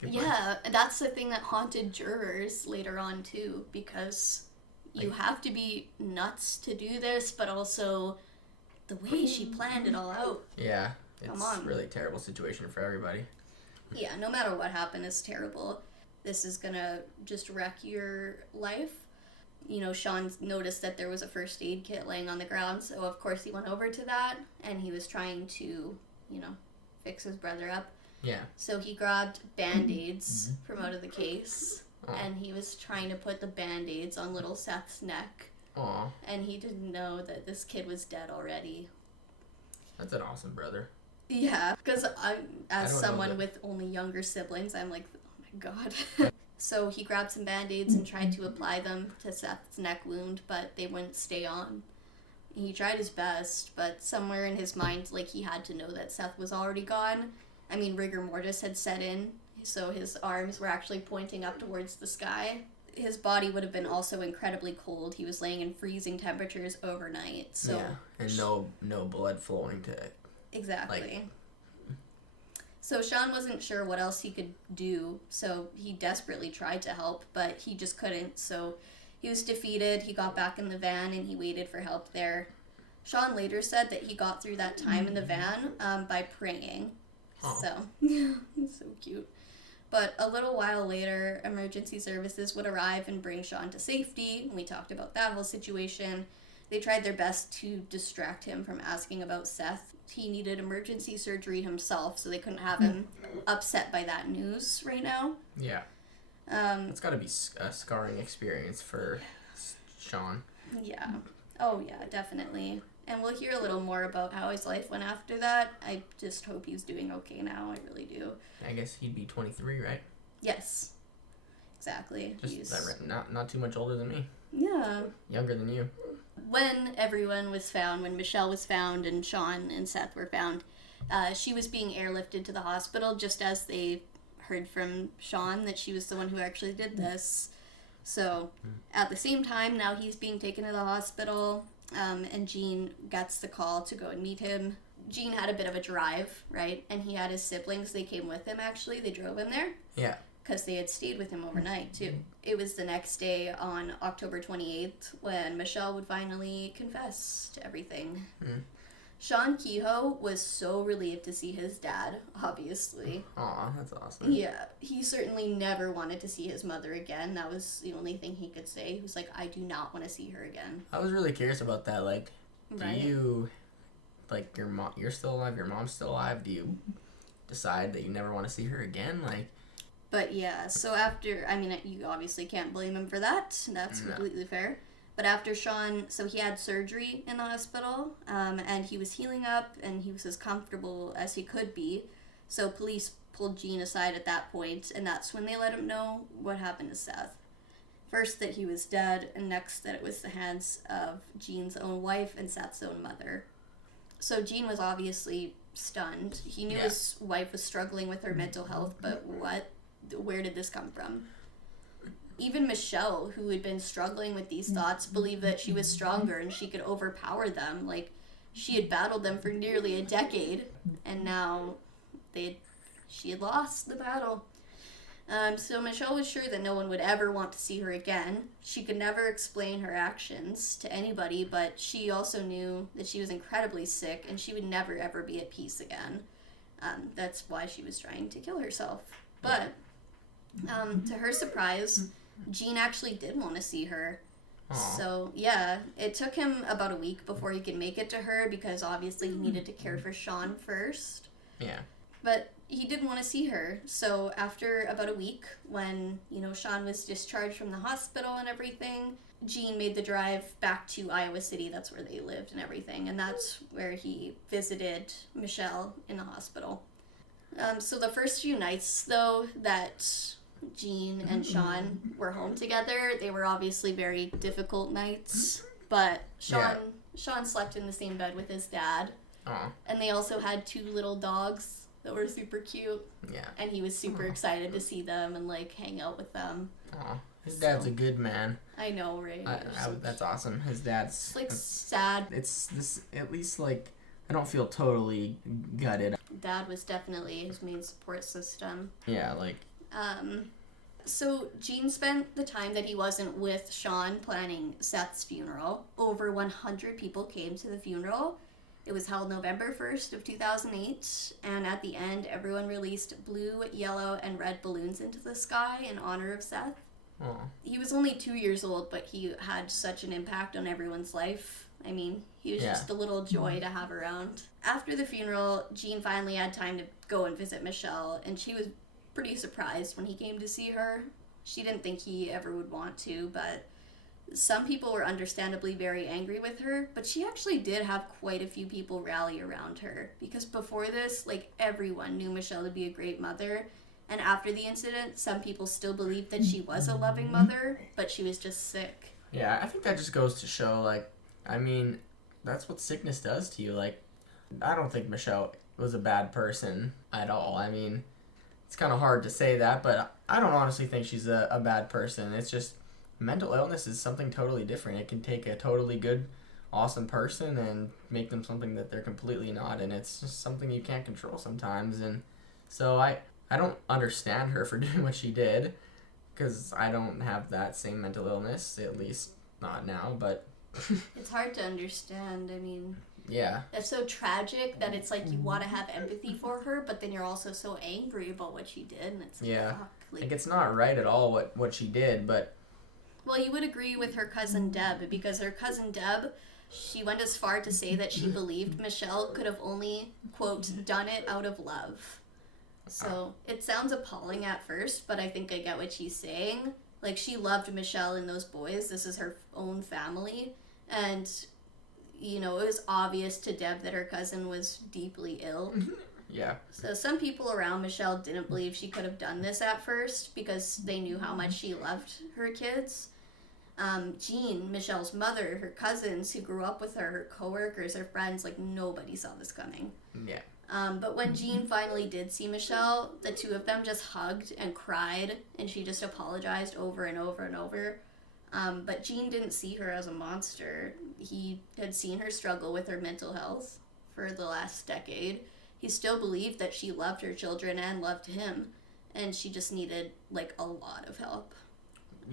Yeah, that's the thing that haunted jurors later on, too, because you have to be nuts to do this, but also the way she planned it all out. Yeah. It's a really terrible situation for everybody. Yeah, no matter what happened, it's terrible. This is gonna just wreck your life. You know, Sean noticed that there was a first aid kit laying on the ground, so of course he went over to that, and he was trying to, you know, fix his brother up. Yeah. So he grabbed Band-Aids from out of the case, and he was trying to put the Band-Aids on little Seth's neck. Aw. And he didn't know that this kid was dead already. That's an awesome brother. Yeah, because as someone with only younger siblings, I'm like, oh my god. So he grabbed some Band-Aids and tried to apply them to Seth's neck wound, but they wouldn't stay on. He tried his best, but somewhere in his mind, like, he had to know that Seth was already gone. I mean, rigor mortis had set in, so his arms were actually pointing up towards the sky. His body would have been also incredibly cold. He was laying in freezing temperatures overnight. So yeah, and no blood flowing to it. Exactly. So Sean wasn't sure what else he could do, so he desperately tried to help, but he just couldn't. So he was defeated. He got back in the van and he waited for help there. Sean later said that he got through that time in the van by praying. Oh. So, so cute. But a little while later, emergency services would arrive and bring Sean to safety. We talked about that whole situation. They tried their best to distract him from asking about Seth. He needed emergency surgery himself, so they couldn't have him upset by that news right now. Yeah. It's got to be a scarring experience for Sean. Yeah. Oh, yeah, definitely. And we'll hear a little more about how his life went after that. I just hope he's doing okay now. I really do. I guess he'd be 23, right? Yes. Exactly. Not too much older than me. Yeah. Younger than you. When everyone was found, when Michelle was found and Sean and Seth were found, she was being airlifted to the hospital just as they heard from Sean that she was the one who actually did this. So at the same time, now he's being taken to the hospital, and Gene gets the call to go and meet him. Gene had a bit of a drive, right? And he had his siblings. They came with him, actually. They drove him there. Yeah. Because they had stayed with him overnight, too. It was the next day on October 28th when Michelle would finally confess to everything. Seth Kehoe was so relieved to see his dad, obviously. Aw, that's awesome. Yeah, he certainly never wanted to see his mother again. That was the only thing he could say. He was like, I do not want to see her again. I was really curious about that. Like, Right. do you, like, you're still alive, your mom's still alive, do you decide that you never want to see her again? Like, but yeah, so after, I mean, you obviously can't blame him for that. That's completely fair. But after Sean, so he had surgery in the hospital, and he was healing up, and he was as comfortable as he could be. So police pulled Gene aside at that point, and that's when they let him know what happened to Seth. First that he was dead, and next that it was the hands of Gene's own wife and Seth's own mother. So Gene was obviously stunned. He knew his wife was struggling with her mental health, but where did this come from? Even Michelle, who had been struggling with these thoughts, believed that she was stronger and she could overpower them. Like, she had battled them for nearly a decade, and now she had lost the battle. So Michelle was sure that no one would ever want to see her again. She could never explain her actions to anybody, but she also knew that she was incredibly sick and she would never ever be at peace again. That's why she was trying to kill herself. But to her surprise, Gene actually did want to see her. Aww. So, yeah, it took him about a week before he could make it to her because obviously he needed to care for Sean first. Yeah. But he didn't want to see her. So after about a week, when, Sean was discharged from the hospital and everything, Gene made the drive back to Iowa City. That's where they lived and everything. And that's where he visited Michelle in the hospital. So the first few nights, though, that Gene and Sean were home together, they were obviously very difficult nights. But Sean slept in the same bed with his dad. Aww. And they also had 2 little dogs that were super cute. Yeah. And he was super excited to see them and, hang out with them. Aww. His dad's a good man. I know, right? That's awesome. His dad's... It's, sad. It's this, at least, I don't feel totally gutted. Dad was definitely his main support system. Yeah, So Gene spent the time that he wasn't with Sean planning Seth's funeral. Over 100 people came to the funeral. It was held November 1st of 2008, and at the end, everyone released blue, yellow, and red balloons into the sky in honor of Seth. Aww. He was only 2 years old, but he had such an impact on everyone's life. I mean, he was just a little joy to have around. After the funeral, Gene finally had time to go and visit Michelle, and she was pretty surprised when he came to see her. She didn't think he ever would want to, but some people were understandably very angry with her, but she actually did have quite a few people rally around her, because before this, everyone knew Michelle to be a great mother, and after the incident, some people still believed that she was a loving mother, but she was just sick. Yeah, I think that just goes to show, that's what sickness does to you. I don't think Michelle was a bad person at all. I mean, it's kind of hard to say that, but I don't honestly think she's a bad person. It's just mental illness is something totally different. It can take a totally good, awesome person and make them something that they're completely not, and it's just something you can't control sometimes. And So I don't understand her for doing what she did, because I don't have that same mental illness, at least not now, but... It's hard to understand. I mean... Yeah. It's so tragic that it's like you want to have empathy for her, but then you're also so angry about what she did, and it's like, fuck. Like, it's not right at all what she did, but... Well, you would agree with her cousin Deb, because her cousin Deb, she went as far to say that she believed Michelle could have only, quote, done it out of love. So, it sounds appalling at first, but I think I get what she's saying. Like, she loved Michelle and those boys. This is her own family. And, you know, it was obvious to Deb that her cousin was deeply ill. Yeah. So some people around Michelle didn't believe she could have done this at first because they knew how much she loved her kids. Jean, Michelle's mother, her cousins who grew up with her, her coworkers, her friends, like, nobody saw this coming. Yeah. But when Jean finally did see Michelle, the two of them just hugged and cried, and she just apologized over and over and over. But Jean didn't see her as a monster. He had seen her struggle with her mental health for the last decade. He still believed that she loved her children and loved him, and she just needed, like, a lot of help.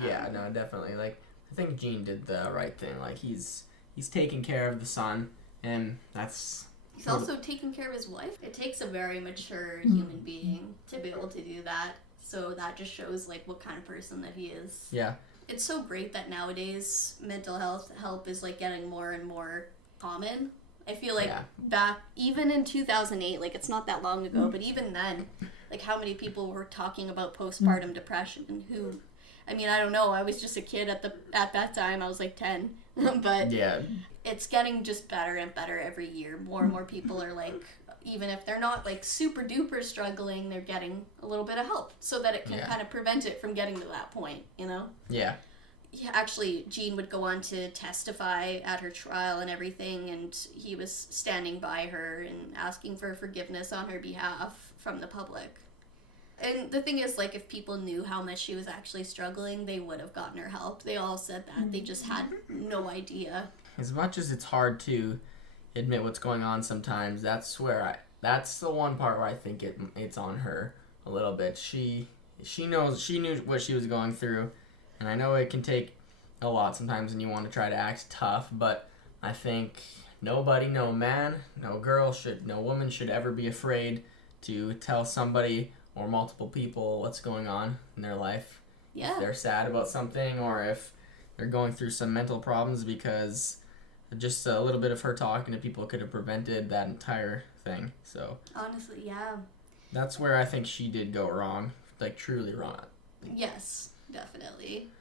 Yeah, no, definitely. Like, I think Jean did the right thing. Like, he's taking care of the son, and that's... He's also taking care of his wife. It takes a very mature human being to be able to do that. So that just shows, like, what kind of person that he is. Yeah. It's so great that nowadays mental health help is, like, getting more and more common. I feel like back, even in 2008, like, it's not that long ago, but even then, like, how many people were talking about postpartum depression who... I mean, I don't know. I was just a kid at that time. I was like 10. But yeah, it's getting just better and better every year. More and more people are like, even if they're not like super duper struggling, they're getting a little bit of help so that it can kind of prevent it from getting to that point, you know? Yeah. Yeah, actually, Jean would go on to testify at her trial and everything, and he was standing by her and asking for forgiveness on her behalf from the public. And the thing is, like, if people knew how much she was actually struggling, they would have gotten her help. They all said that. They just had no idea. As much as it's hard to admit what's going on sometimes, that's the one part where I think it's on her a little bit. She knew what she was going through, and I know it can take a lot sometimes and you want to try to act tough, but I think nobody, no man, no girl, no woman should ever be afraid to tell somebody or multiple people what's going on in their life. Yeah. If they're sad about something or if they're going through some mental problems, because just a little bit of her talking to people could have prevented that entire thing. So honestly, yeah. That's where I think she did go wrong, like truly wrong. Yes, definitely.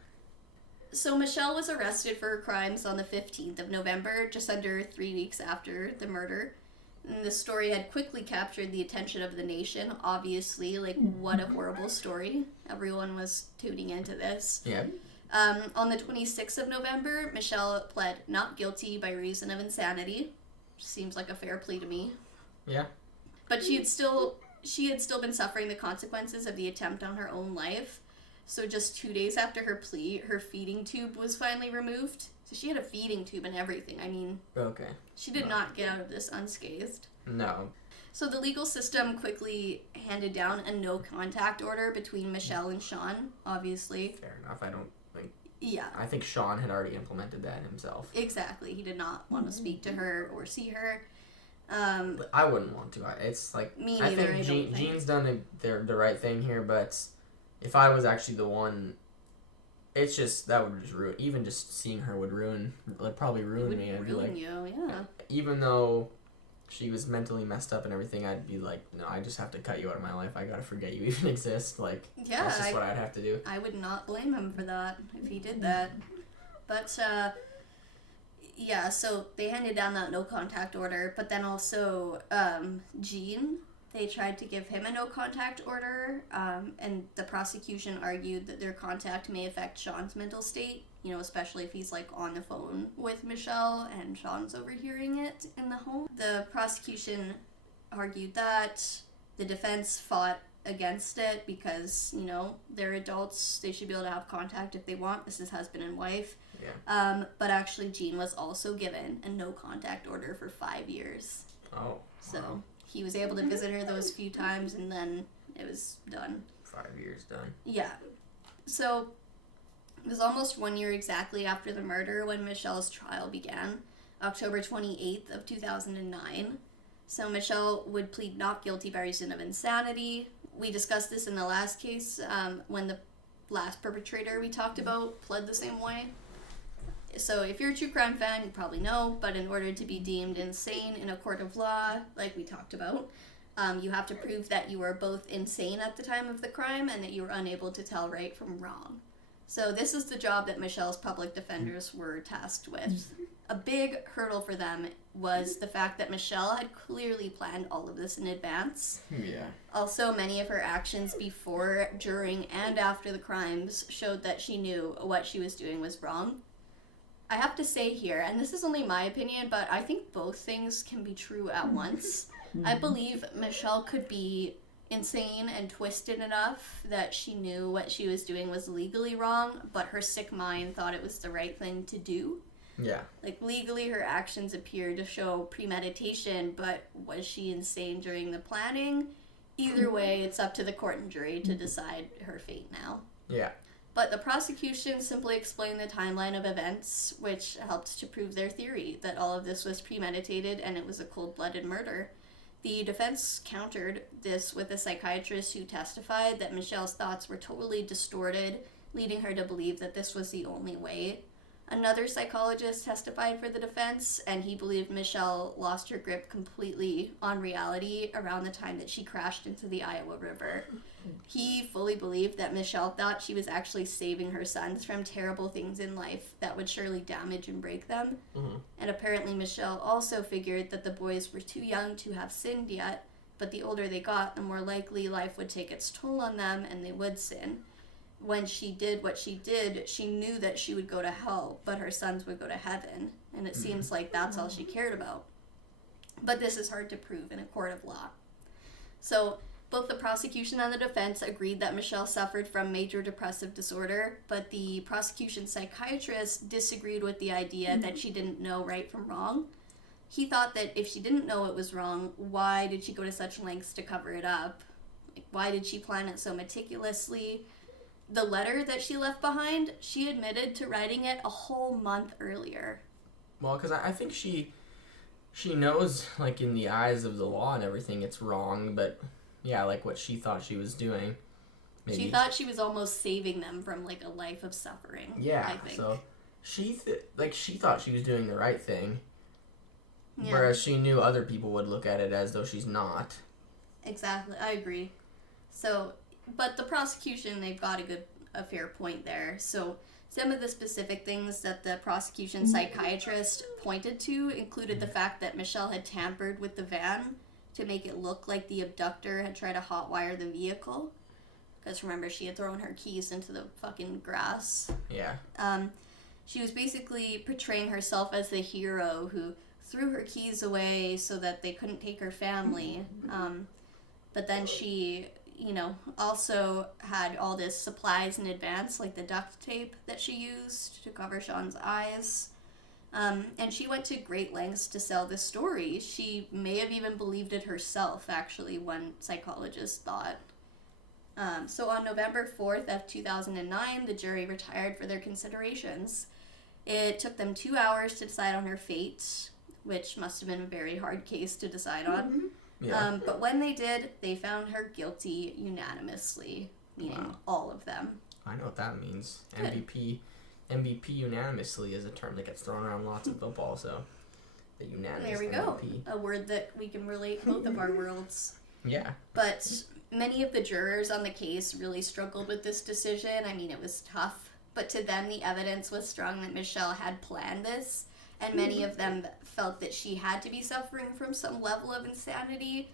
So Michelle was arrested for her crimes on the 15th of November, just under 3 weeks after the murder. And the story had quickly captured the attention of the nation, obviously. Like, what a horrible story. Everyone was tuning into this. Yeah. On the 26th of November, Michelle pled not guilty by reason of insanity. Seems like a fair plea to me. Yeah. But she had still been suffering the consequences of the attempt on her own life. So just 2 days after her plea, her feeding tube was finally removed. So she had a feeding tube and everything. I mean, okay. She did not get out of this unscathed. No. So the legal system quickly handed down a no-contact order between Michelle and Sean, obviously. Fair enough. I don't think... Yeah. I think Sean had already implemented that himself. Exactly. He did not want to speak to her or see her. I wouldn't want to. It's like... Me neither, I think Jean's done the right thing here, but if I was actually the one... It's just, that would just ruin, even just seeing her would probably ruin me. I'd be like, you, yeah. Even though she was mentally messed up and everything, I'd be like, no, I just have to cut you out of my life. I gotta forget you even exist. Like, yeah, that's just what I'd have to do. I would not blame him for that if he did that. But, yeah, so they handed down that no contact order, but then also, Jean, they tried to give him a no-contact order, and the prosecution argued that their contact may affect Sean's mental state, you know, especially if he's, like, on the phone with Michelle and Sean's overhearing it in the home. The prosecution argued that. The defense fought against it because, you know, they're adults. They should be able to have contact if they want. This is husband and wife. Yeah. But actually, Jean was also given a no-contact order for 5 years. Oh. So... Wow. He was able to visit her those few times, and then it was done. 5 years done. Yeah. So, it was almost 1 year exactly after the murder when Michelle's trial began, October 28th of 2009. So Michelle would plead not guilty by reason of insanity. We discussed this in the last case when the last perpetrator we talked about pled the same way. So if you're a true crime fan, you probably know, but in order to be deemed insane in a court of law, like we talked about, you have to prove that you were both insane at the time of the crime and that you were unable to tell right from wrong. So this is the job that Michelle's public defenders were tasked with. A big hurdle for them was the fact that Michelle had clearly planned all of this in advance. Yeah. Also, many of her actions before, during, and after the crimes showed that she knew what she was doing was wrong. I have to say here, and this is only my opinion, but I think both things can be true at once. I believe Michelle could be insane and twisted enough that she knew what she was doing was legally wrong, but her sick mind thought it was the right thing to do. Yeah. Like, legally, her actions appear to show premeditation, but was she insane during the planning? Either way, it's up to the court and jury to decide her fate now. Yeah. But the prosecution simply explained the timeline of events, which helped to prove their theory that all of this was premeditated and it was a cold-blooded murder. The defense countered this with a psychiatrist who testified that Michelle's thoughts were totally distorted, leading her to believe that this was the only way. Another psychologist testified for the defense, and he believed Michelle lost her grip completely on reality around the time that she crashed into the Iowa River. He fully believed that Michelle thought she was actually saving her sons from terrible things in life that would surely damage and break them. Mm-hmm. And apparently Michelle also figured that the boys were too young to have sinned yet, but the older they got, the more likely life would take its toll on them and they would sin. When she did what she did, she knew that she would go to hell, but her sons would go to heaven. And it seems like that's all she cared about. But this is hard to prove in a court of law. So, both the prosecution and the defense agreed that Michelle suffered from major depressive disorder, but the prosecution psychiatrist disagreed with the idea that she didn't know right from wrong. He thought that if she didn't know it was wrong, why did she go to such lengths to cover it up? Like, why did she plan it so meticulously? The letter that she left behind, she admitted to writing it a whole month earlier. Well, because I think she knows, like, in the eyes of the law and everything, it's wrong, but, yeah, like, what she thought she was doing. Maybe. She thought she was almost saving them from, like, a life of suffering, yeah, I think. So she thought she was doing the right thing, Yeah. whereas she knew other people would look at it as though she's not. Exactly, I agree. So, but the prosecution, they've got a fair point there. So, some of the specific things that the prosecution psychiatrist pointed to included the fact that Michelle had tampered with the van to make it look like the abductor had tried to hotwire the vehicle. Because remember, she had thrown her keys into the fucking grass. Yeah. She was basically portraying herself as the hero who threw her keys away so that they couldn't take her family. But then she, also had all this supplies in advance, like the duct tape that she used to cover Sean's eyes. And she went to great lengths to sell this story. She may have even believed it herself, actually, one psychologist thought. So on November 4th of 2009, the jury retired for their considerations. It took them 2 hours to decide on her fate, which must have been a very hard case to decide on. Yeah. But when they did, they found her guilty unanimously, meaning all of them. I know what that means. Good. MVP unanimously is a term that gets thrown around lots in football, so the unanimous There we MVP. go. A word that we can relate both of our worlds. Yeah. But many of the jurors on the case really struggled with this decision. I mean, it was tough. But to them, the evidence was strong that Michelle had planned this. And many of them felt that she had to be suffering from some level of insanity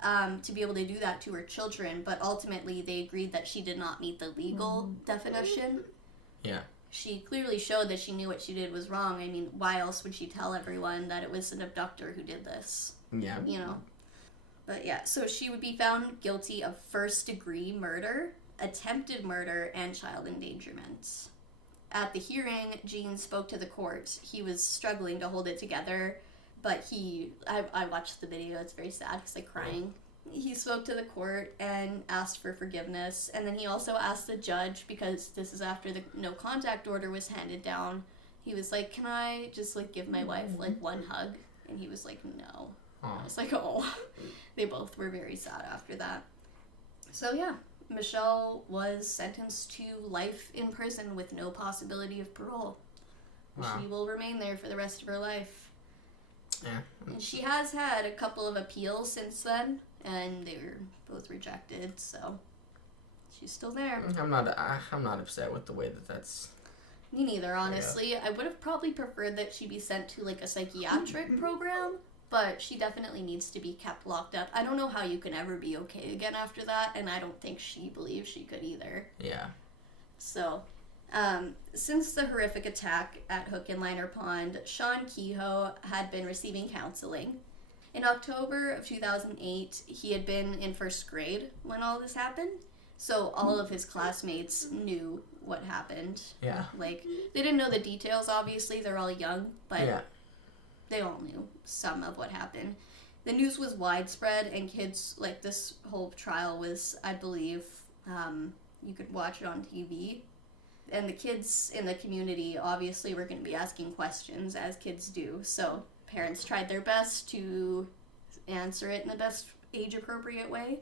to be able to do that to her children. But ultimately, they agreed that she did not meet the legal definition. Yeah. She clearly showed that she knew what she did was wrong. I mean, why else would she tell everyone that it was an abductor who did this? Yeah. But yeah, so she would be found guilty of first-degree murder, attempted murder, and child endangerment. At the hearing, Gene spoke to the court. He was struggling to hold it together, But I watched the video, it's very sad, he's like crying. He spoke to the court and asked for forgiveness, and then he also asked the judge, because this is after the no contact order was handed down, he was like, can I just like give my wife like one hug? And he was like, no. I was like, oh. They both were very sad after that. So yeah, Michelle was sentenced to life in prison with no possibility of parole. Wow. She will remain there for the rest of her life. Yeah. And she has had a couple of appeals since then, and they were both rejected, so she's still there. I'm not upset with the way that's... Me neither, honestly. Yeah. I would have probably preferred that she be sent to like a psychiatric program, but she definitely needs to be kept locked up. I don't know how you can ever be okay again after that, and I don't think she believes she could either. Yeah. So, since the horrific attack at Hook and Liner Pond, Seth Kehoe had been receiving counseling. In October of 2008, he had been in first grade when all this happened, so all of his classmates knew what happened. Yeah. Like, they didn't know the details, obviously, they're all young, but... Yeah. They all knew some of what happened. The news was widespread, and kids, like, this whole trial was, I believe, you could watch it on TV. And the kids in the community obviously were going to be asking questions, as kids do. So parents tried their best to answer it in the best age-appropriate way.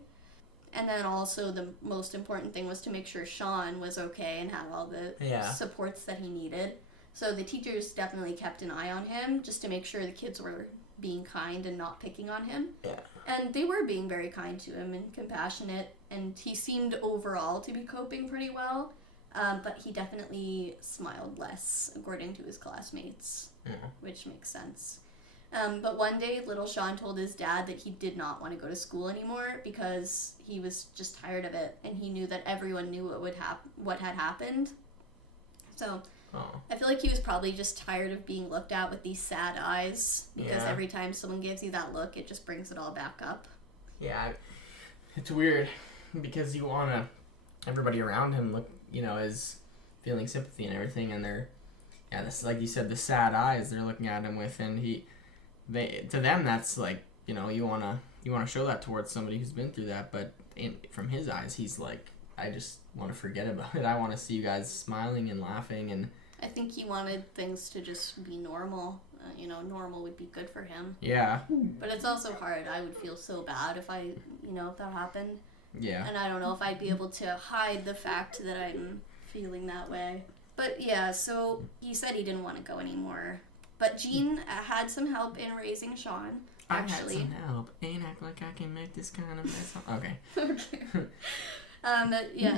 And then also the most important thing was to make sure Sean was okay and had all the supports that he needed. So the teachers definitely kept an eye on him just to make sure the kids were being kind and not picking on him. Yeah. And they were being very kind to him and compassionate, and he seemed overall to be coping pretty well, but he definitely smiled less, according to his classmates, which makes sense. But one day, little Sean told his dad that he did not want to go to school anymore because he was just tired of it, and he knew that everyone knew what had happened. So... Oh. I feel like he was probably just tired of being looked at with these sad eyes, because every time someone gives you that look, it just brings it all back up. Yeah, it's weird, because you want everybody around him look, is feeling sympathy and everything, and they're, this, like you said, the sad eyes they're looking at him with, and to them that's like, you want to show that towards somebody who's been through that, but from his eyes, he's like, I just want to forget about it. I want to see you guys smiling and laughing, and I think he wanted things to just be normal. Normal would be good for him. Yeah. But it's also hard. I would feel so bad if if that happened. Yeah. And I don't know if I'd be able to hide the fact that I'm feeling that way. But yeah, so he said he didn't want to go anymore. But Jean had some help in raising Sean. Actually. I had some help. Ain't act like I can make this kind of mess up. Okay. Okay.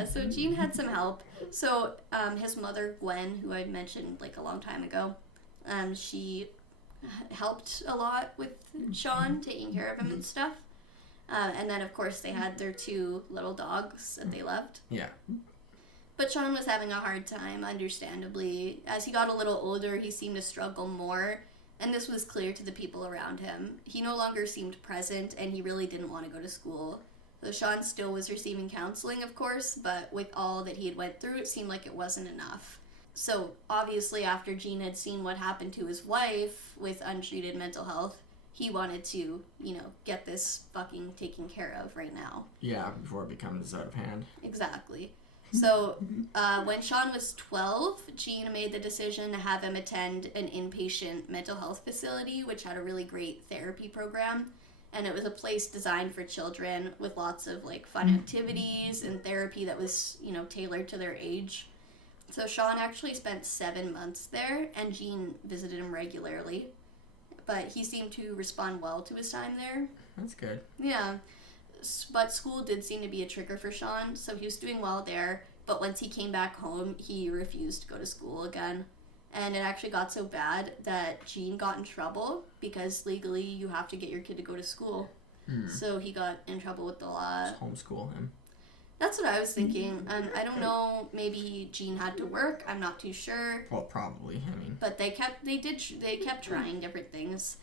So Jean had some help. So, his mother, Gwen, who I mentioned, like, a long time ago, she helped a lot with Sean, taking care of him and stuff. And then, of course, they had their 2 little dogs that they loved. Yeah. But Sean was having a hard time, understandably. As he got a little older, he seemed to struggle more, and this was clear to the people around him. He no longer seemed present, and he really didn't want to go to school. So Sean still was receiving counseling, of course, but with all that he had went through, it seemed like it wasn't enough. So obviously after Jean had seen what happened to his wife with untreated mental health, he wanted to, get this fucking taken care of right now. Yeah, before it becomes out of hand. Exactly. So when Sean was 12, Jean made the decision to have him attend an inpatient mental health facility, which had a really great therapy program. And it was a place designed for children with lots of, like, fun activities and therapy that was, tailored to their age. So Sean actually spent 7 months there, and Jean visited him regularly. But he seemed to respond well to his time there. That's good. Yeah. But school did seem to be a trigger for Sean, so he was doing well there. But once he came back home, he refused to go to school again. And it actually got so bad that Jean got in trouble because legally you have to get your kid to go to school. So he got in trouble with the law. Just homeschool him. That's what I was thinking. And I don't know, maybe Jean had to work. I'm not too sure. Well, probably. But they kept trying different things.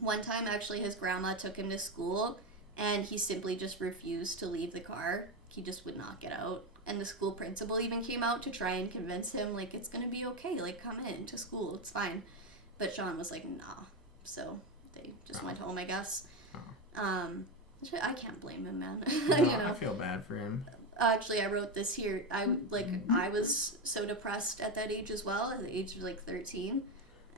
One time, actually, his grandma took him to school, and he simply just refused to leave the car. He just would not get out. And the school principal even came out to try and convince him, like, it's going to be okay. Like, come in to school. It's fine. But Sean was like, nah. so they just went home, I guess. Oh. I can't blame him, man. No, you know? I feel bad for him. Actually, I wrote this here. I was so depressed at that age as well, at the age of 13,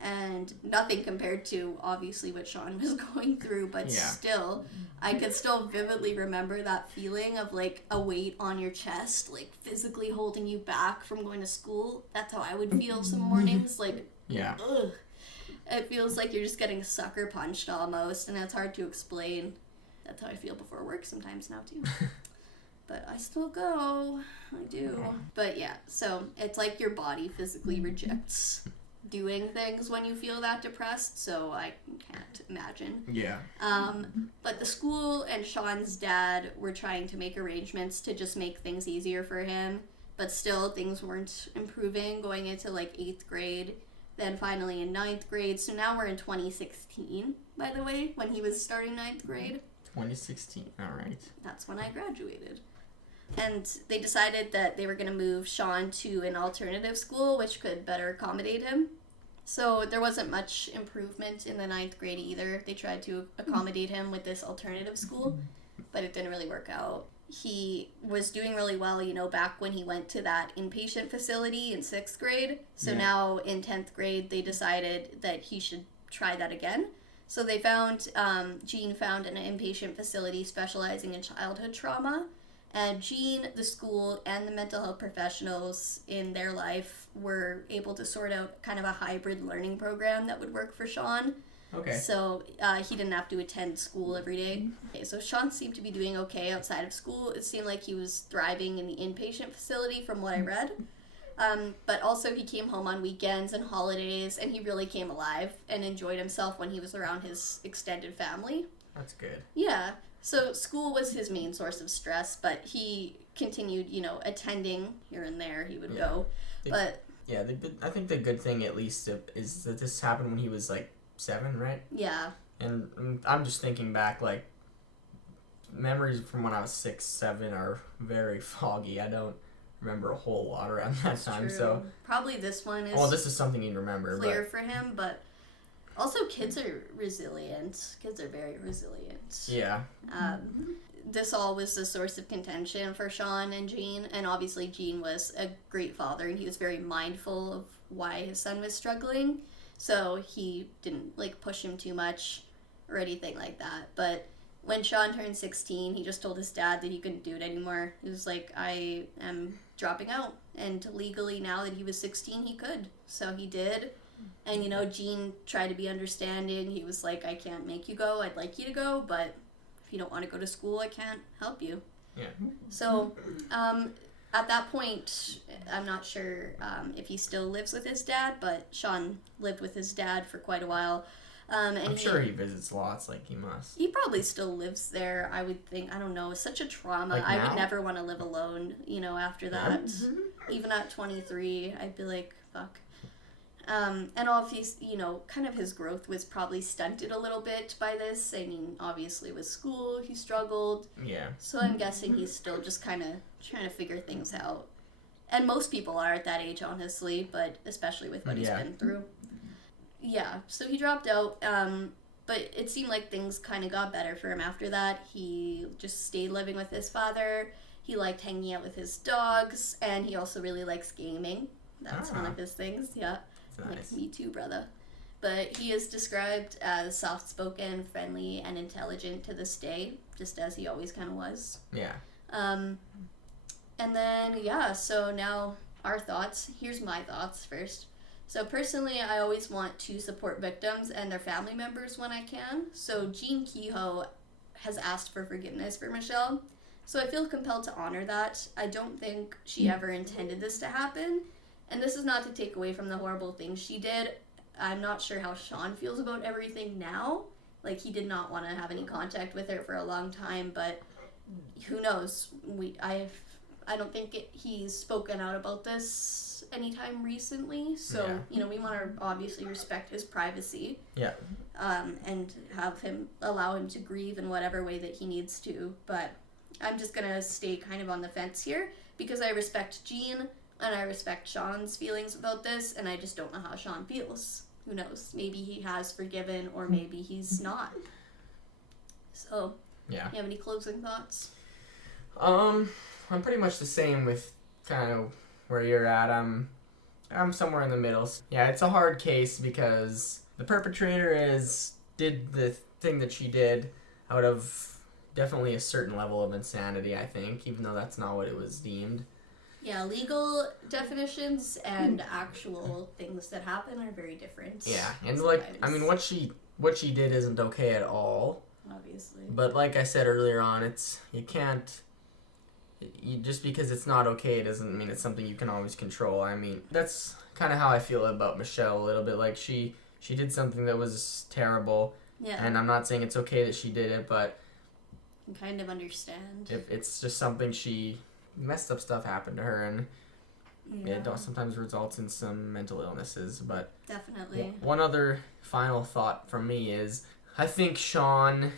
and nothing compared to obviously what Sean was going through, but still, I could still vividly remember that feeling of a weight on your chest, physically holding you back from going to school. That's how I would feel some mornings, yeah. Ugh. It feels like you're just getting sucker punched almost, and it's hard to explain. That's how I feel before work sometimes now too. But I still go. I do. But yeah, so it's like your body physically rejects doing things when you feel that depressed, so I can't imagine. Yeah. But the school and Sean's dad were trying to make arrangements to just make things easier for him, but still things weren't improving going into 8th grade, then finally in 9th grade. So now we're in 2016, by the way, when he was starting 9th grade. 2016, all right. That's when I graduated. And they decided that they were going to move Sean to an alternative school, which could better accommodate him. So there wasn't much improvement in the 9th grade either. They tried to accommodate him with this alternative school, but it didn't really work out. He was doing really well, back when he went to that inpatient facility in 6th grade. So now in 10th grade, they decided that he should try that again. So they found, Gene found an inpatient facility specializing in childhood trauma. And Gene, the school, and the mental health professionals in their life were able to sort out kind of a hybrid learning program that would work for Sean. Okay. So he didn't have to attend school every day. Okay, so Sean seemed to be doing okay outside of school. It seemed like he was thriving in the inpatient facility from what I read. But also he came home on weekends and holidays, and he really came alive and enjoyed himself when he was around his extended family. That's good. Yeah. So school was his main source of stress, but he continued, attending here and there. He would go. I think the good thing at least is that this happened when he was 7, right? Yeah. And I'm just thinking back, memories from when I was 6, 7 are very foggy. I don't remember a whole lot around that time. True. So probably this one is. Well, this is something you remember. Clear for him, but. Also, kids are resilient. Kids are very resilient. Yeah. This all was a source of contention for Sean and Gene, and obviously Gene was a great father, and he was very mindful of why his son was struggling, so he didn't push him too much or anything like that. But when Sean turned 16, he just told his dad that he couldn't do it anymore. He was like, I am dropping out, and legally now that he was 16, he could, so he did. And, Gene tried to be understanding. He was like, I can't make you go. I'd like you to go, but if you don't want to go to school, I can't help you. Yeah. So, at that point, I'm not sure if he still lives with his dad, but Sean lived with his dad for quite a while. And I'm sure he visits lots, he must. He probably still lives there, I would think. I don't know. It's such a trauma. I would never want to live alone, after that. Even at 23, I'd be like, fuck. And obviously, kind of his growth was probably stunted a little bit by this. I mean, obviously with school, he struggled. Yeah. So I'm guessing he's still just kind of trying to figure things out. And most people are at that age, honestly, but especially with what he's been through. Yeah, so he dropped out, but it seemed like things kind of got better for him after that. He just stayed living with his father. He liked hanging out with his dogs, and he also really likes gaming. That's one of his things, yeah. Nice. Me too, brother. But he is described as soft-spoken, friendly, and intelligent to this day, just as he always kind of was. Yeah. And then, so now our thoughts. Here's my thoughts first. So personally, I always want to support victims and their family members when I can. So Seth Kehoe has asked for forgiveness for Michelle. So I feel compelled to honor that. I don't think she ever intended this to happen. And this is not to take away from the horrible things she did. I'm not sure how Sean feels about everything now. He did not want to have any contact with her for a long time, but who knows? I don't think he's spoken out about this anytime recently. So, we want to obviously respect his privacy. Yeah. And allow him to grieve in whatever way that he needs to. But I'm just going to stay kind of on the fence here because I respect Gene. And I respect Sean's feelings about this, and I just don't know how Sean feels. who knows? Maybe he has forgiven, or maybe he's not. So, Yeah. You have any closing thoughts? I'm pretty much the same with kind of where you're at. I'm somewhere in the middle. Yeah, it's a hard case because the perpetrator did the thing that she did out of definitely a certain level of insanity, I think, even though that's not what it was deemed. Yeah, legal definitions and actual things that happen are very different. Yeah, and sometimes. I mean, what she did isn't okay at all. Obviously. But like I said earlier on, just because it's not okay doesn't mean it's something you can always control. I mean, that's kind of how I feel about Michelle a little bit. Like, she did something that was terrible. Yeah. And I'm not saying it's okay that she did it, but I can kind of understand. if it's just something messed up stuff happened to her, and it sometimes results in some mental illnesses. But definitely. One other final thought from me is, I think Sean,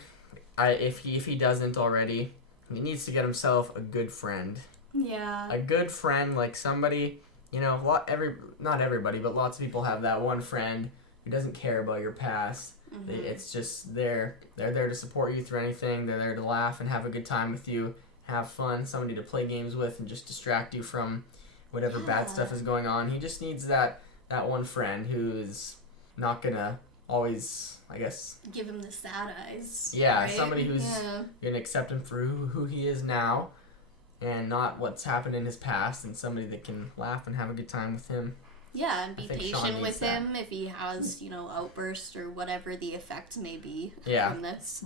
if he doesn't already, he needs to get himself a good friend. Yeah. A good friend, like somebody, not everybody, but lots of people have that one friend who doesn't care about your past. Mm-hmm. It's just they're there to support you through anything. They're there to laugh and have a good time with you, have fun, somebody to play games with and just distract you from whatever bad stuff is going on. He just needs that one friend who's not gonna always, I guess, give him the sad eyes. Yeah, right? Somebody who's gonna accept him for who he is now and not what's happened in his past, and somebody that can laugh and have a good time with him. Yeah, and be patient with him if he has, outbursts or whatever the effect may be from this.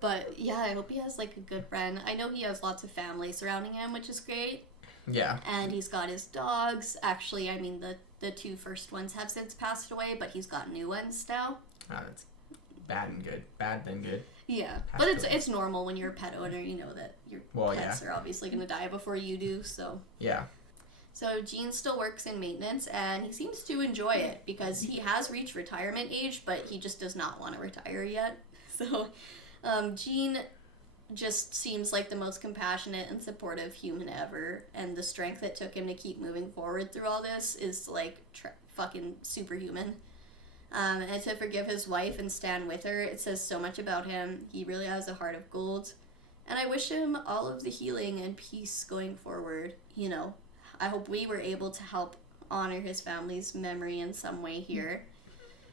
But yeah, I hope he has like a good friend. I know he has lots of family surrounding him, which is great. Yeah. And he's got his dogs. Actually, I mean, the two first ones have since passed away, but he's got new ones now. That's bad and good. Bad then good. Yeah, but it's normal when you're a pet owner. You know that your pets are obviously going to die before you do. So yeah. So Gene still works in maintenance, and he seems to enjoy it because he has reached retirement age, but he just does not want to retire yet. So Gene just seems like the most compassionate and supportive human ever, and the strength that took him to keep moving forward through all this is like fucking superhuman. And to forgive his wife and stand with her, it says so much about him. He really has a heart of gold, and I wish him all of the healing and peace going forward. I hope we were able to help honor his family's memory in some way here.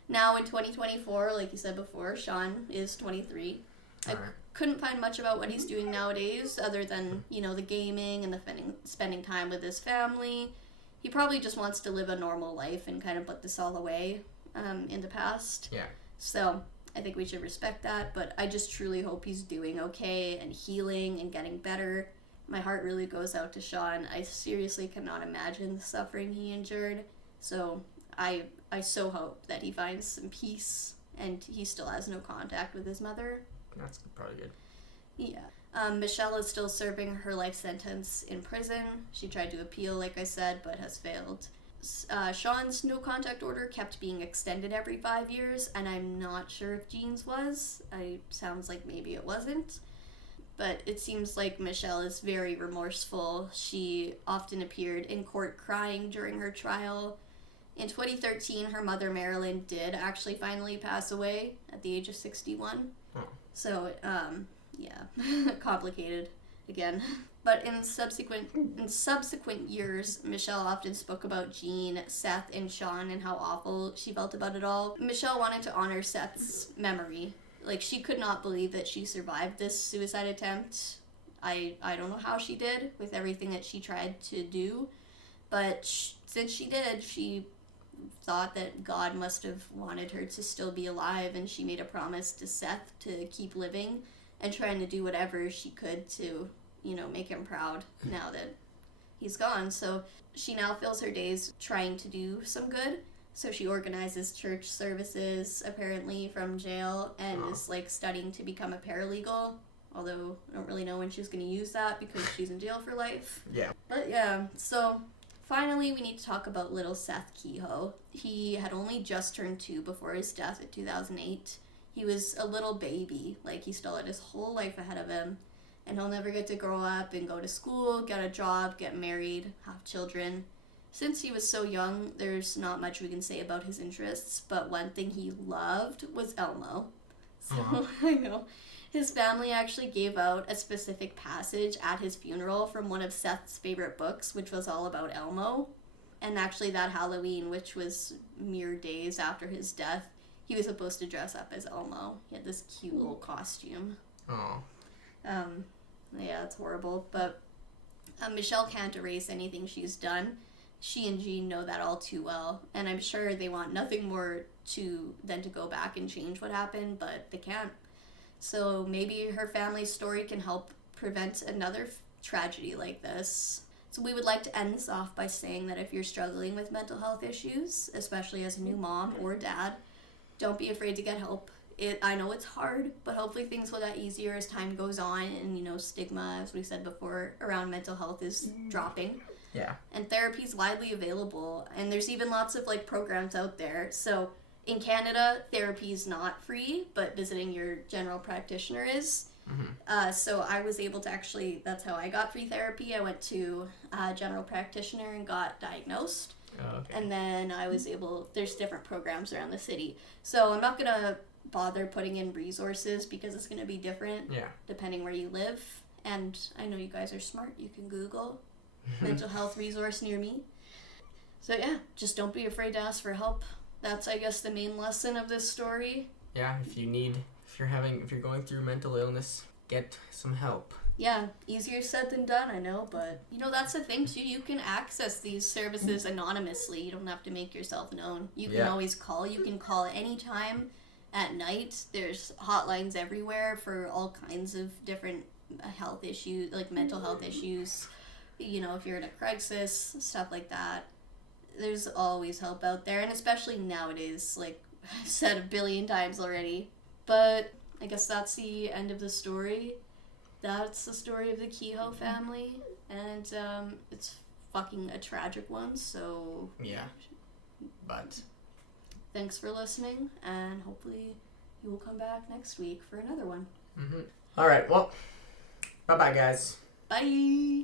Now in 2024, like you said before, Sean is 23. I couldn't find much about what he's doing nowadays other than, the gaming and the spending time with his family. He probably just wants to live a normal life and kind of put this all away in the past. Yeah. So I think we should respect that, but I just truly hope he's doing okay and healing and getting better. My heart really goes out to Sean. I seriously cannot imagine the suffering he endured. So I so hope that he finds some peace and he still has no contact with his mother. That's probably good. Yeah. Michelle is still serving her life sentence in prison. She tried to appeal, like I said, but has failed. Sean's no contact order kept being extended every 5 years, and I'm not sure if Gene's was. Sounds like maybe it wasn't. But it seems like Michelle is very remorseful. She often appeared in court crying during her trial. In 2013, her mother, Marilyn, did actually finally pass away at the age of 61. Oh. So, complicated again. But in subsequent years, Michelle often spoke about Gene, Seth, and Sean and how awful she felt about it all. Michelle wanted to honor Seth's memory. Like, she could not believe that she survived this suicide attempt. I don't know how she did with everything that she tried to do, but since she did, she thought that God must have wanted her to still be alive, and she made a promise to Seth to keep living and trying to do whatever she could to, make him proud now that he's gone. So she now fills her days trying to do some good. So she organizes church services, apparently, from jail, and is, studying to become a paralegal. Although, I don't really know when she's going to use that because she's in jail for life. Yeah. But, yeah, so finally we need to talk about little Seth Kehoe. He had only just turned 2 before his death in 2008. He was a little baby. He still had his whole life ahead of him. And he'll never get to grow up and go to school, get a job, get married, have children. Since he was so young, there's not much we can say about his interests, but one thing he loved was Elmo. So, I know. His family actually gave out a specific passage at his funeral from one of Seth's favorite books, which was all about Elmo. And actually that Halloween, which was mere days after his death, he was supposed to dress up as Elmo. He had this cute little costume. Oh. Yeah, it's horrible. But Michelle can't erase anything she's done. She and Jean know that all too well. And I'm sure they want nothing more than to go back and change what happened, but they can't. So maybe her family's story can help prevent another tragedy like this. So we would like to end this off by saying that if you're struggling with mental health issues, especially as a new mom or dad, don't be afraid to get help. I know it's hard, but hopefully things will get easier as time goes on, and stigma, as we said before, around mental health is dropping. Yeah. And therapy is widely available, and there's even lots of programs out there. So in Canada, therapy is not free, but visiting your general practitioner is. Mm-hmm. So I was able to that's how I got free therapy. I went to a general practitioner and got diagnosed. Oh, okay. And then there's different programs around the city. So I'm not going to bother putting in resources because it's going to be different depending where you live. And I know you guys are smart. You can Google mental health resource near me. So yeah, just don't be afraid to ask for help. That's, I guess, the main lesson of this story. Yeah, if you're going through mental illness, get some help. Yeah, easier said than done, I know, but that's the thing too. You can access these services anonymously. You don't have to make yourself known. You can always call. You can call anytime at night. There's hotlines everywhere for all kinds of different health issues, like mental health issues. If you're in a crisis, stuff like that. There's always help out there, and especially nowadays, like I've said a billion times already. But I guess that's the end of the story. That's the story of the Kehoe family, and it's fucking a tragic one, so... Yeah, but... Thanks for listening, and hopefully you will come back next week for another one. Alright, well, bye-bye, guys. Bye!